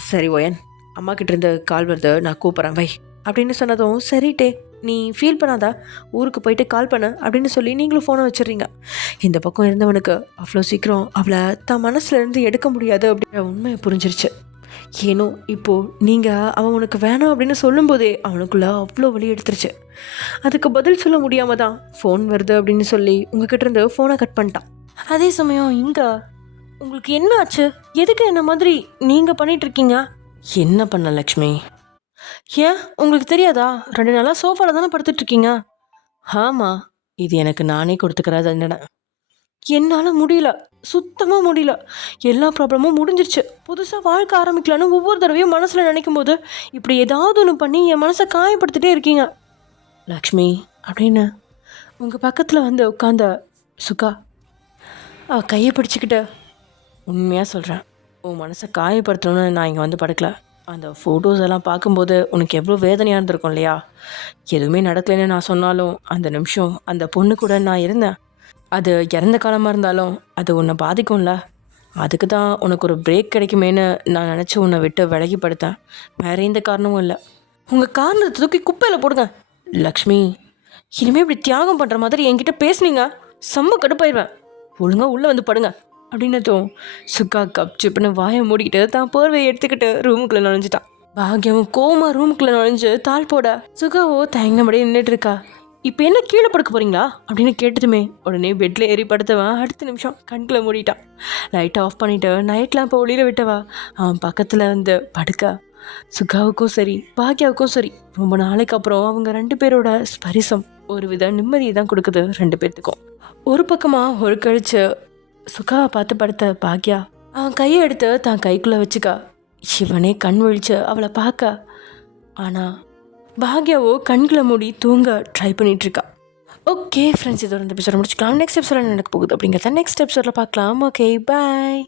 சரி ஒயன், அம்மா கிட்டேருந்து கால் வருது, நான் கூப்பிட்றேன் வை அப்படின்னு சொன்னதும், சரிட்டே நீ ஃபீல் பண்ணாதா, ஊருக்கு போயிட்டு கால் பண்ண அப்படின்னு சொல்லி நீங்களும் ஃபோனை வச்சிடுறீங்க. இந்த பக்கம் இருந்தவனுக்கு அவ்வளோ சீக்கிரம் அவளை தான் மனசுலேருந்து எடுக்க முடியாது அப்படின்ற உண்மையை புரிஞ்சிருச்சு. ஏனோ இப்போது நீங்கள் அவன் உனக்கு வேணாம் அப்படின்னு சொல்லும்போதே அவனுக்குள்ளே அவ்வளோ வலி எடுத்துருச்சு. அதுக்கு பதில் சொல்ல முடியாமல் தான் ஃபோன் வருது அப்படின்னு சொல்லி உங்ககிட்ட இருந்து ஃபோனை கட் பண்ணிட்டான். அதே சமயம் இங்கே உங்களுக்கு என்ன ஆச்சு? எதுக்கு என்ன மாதிரி நீங்கள் பண்ணிகிட்ருக்கீங்க? என்ன பண்ண லக்ஷ்மி? ஏன் உங்களுக்கு தெரியாதா? 2 நாளாக சோஃபாவில் தானே படுத்துட்ருக்கீங்க. ஆமாம், இது எனக்கு நானே கொடுத்துக்கிற தண்டனை. என்னால் முடியல, சுத்தமாக முடியல. எல்லா ப்ராப்ளமும் முடிஞ்சிருச்சு. புதுசாக வாழ்க்கை ஆரம்பிக்கலான்னு ஒவ்வொரு தடவையும் மனசில் நினைக்கும் போது இப்படி ஏதாவது ஒன்று பண்ணி என் மனசை காயப்படுத்திட்டே இருக்கீங்க. லக்ஷ்மி அப்படின்னு உங்கள் பக்கத்தில் வந்து உட்காந்த சுகா கையை பிடிச்சிக்கிட்டு, உண்மையாக சொல்கிறேன், உன் மனசை காயப்படுத்தணும்னு நான் இங்கே வந்து படுக்கல. அந்த ஃபோட்டோஸ் எல்லாம் பார்க்கும்போது உனக்கு எவ்வளோ வேதனையாக இருந்திருக்கும் இல்லையா? எதுவுமே நடக்கலைன்னு நான் சொன்னாலும் அந்த நிமிஷம் அந்த பொண்ணு கூட நான் இருந்தேன். அது இறந்த காலமாக இருந்தாலும் அது உன்னை பாதிக்கும்ல. அதுக்கு தான் உனக்கு ஒரு பிரேக் கிடைக்குமேன்னு நான் நினச்சி உன்னை விட்டு விலகி படுத்தேன். வேறு எந்த காரணமும் இல்லை. உங்கள் காரணத்தை தூக்கி குப்பையில் போடுங்க. லக்ஷ்மி, இனிமேல் இப்படி தியாகம் பண்ணுற மாதிரி என்கிட்ட பேசுனீங்க செம்ம கடுப்பாயிருவேன். ஒழுங்காக உள்ளே வந்து படுங்க அப்படின்னதும் சுக்கா கப் சிப்புன்னு வாயை மூடிக்கிட்டு தான் போர்வையை எடுத்துக்கிட்டு ரூமுக்குள்ளே நுழைஞ்சிட்டான். பாக்யமும் கோமா ரூமுக்குள்ளே நுழைஞ்சு தாள் போட சுகாவோ தயங்கினபடியே நின்றுட்டு இருக்கா. இப்போ என்ன கீழே படுக்க போகிறீங்களா அப்படின்னு கேட்டதுமே உடனே பெட்டில் ஏறி படுத்தவன் அடுத்த நிமிஷம் கண்களை மூடிட்டான். லைட்டை ஆஃப் பண்ணிவிட்டு நைட் லேம்பை ஒளிர விட்டவா அவன் பக்கத்தில் வந்து படுக்க சுகாவுக்கும் சரி பாக்யாவுக்கும் சரி ரொம்ப நாளைக்கு அப்புறம் அவங்க 2 பேரோட ஸ்பரிசம் ஒரு வித நிம்மதியை தான் கொடுக்குது 2 பேர்த்துக்கும். ஒரு பக்கமாக ஒரு கழிச்சு சுகாவை பார்த்து படுத்த பாக்யா அவன் கையை எடுத்து தான் கைக்குள்ளே வச்சுக்க சிவனே கண் விழிச்சு அவளை பார்க்க. ஆனால் பாக்யாவோ கண்களை மூடி தூங்க ட்ரை பண்ணிகிட்ருக்கா. ஓகே ஃப்ரெண்ட்ஸ், இதோட இந்த எபிசோட முடிச்சுக்கலாம். நெக்ஸ்ட் எபிசோட நடக்க போகுது அப்படிங்கிறத நெக்ஸ்ட் எபிசோடில் பார்க்கலாம். ஓகே, பாய்.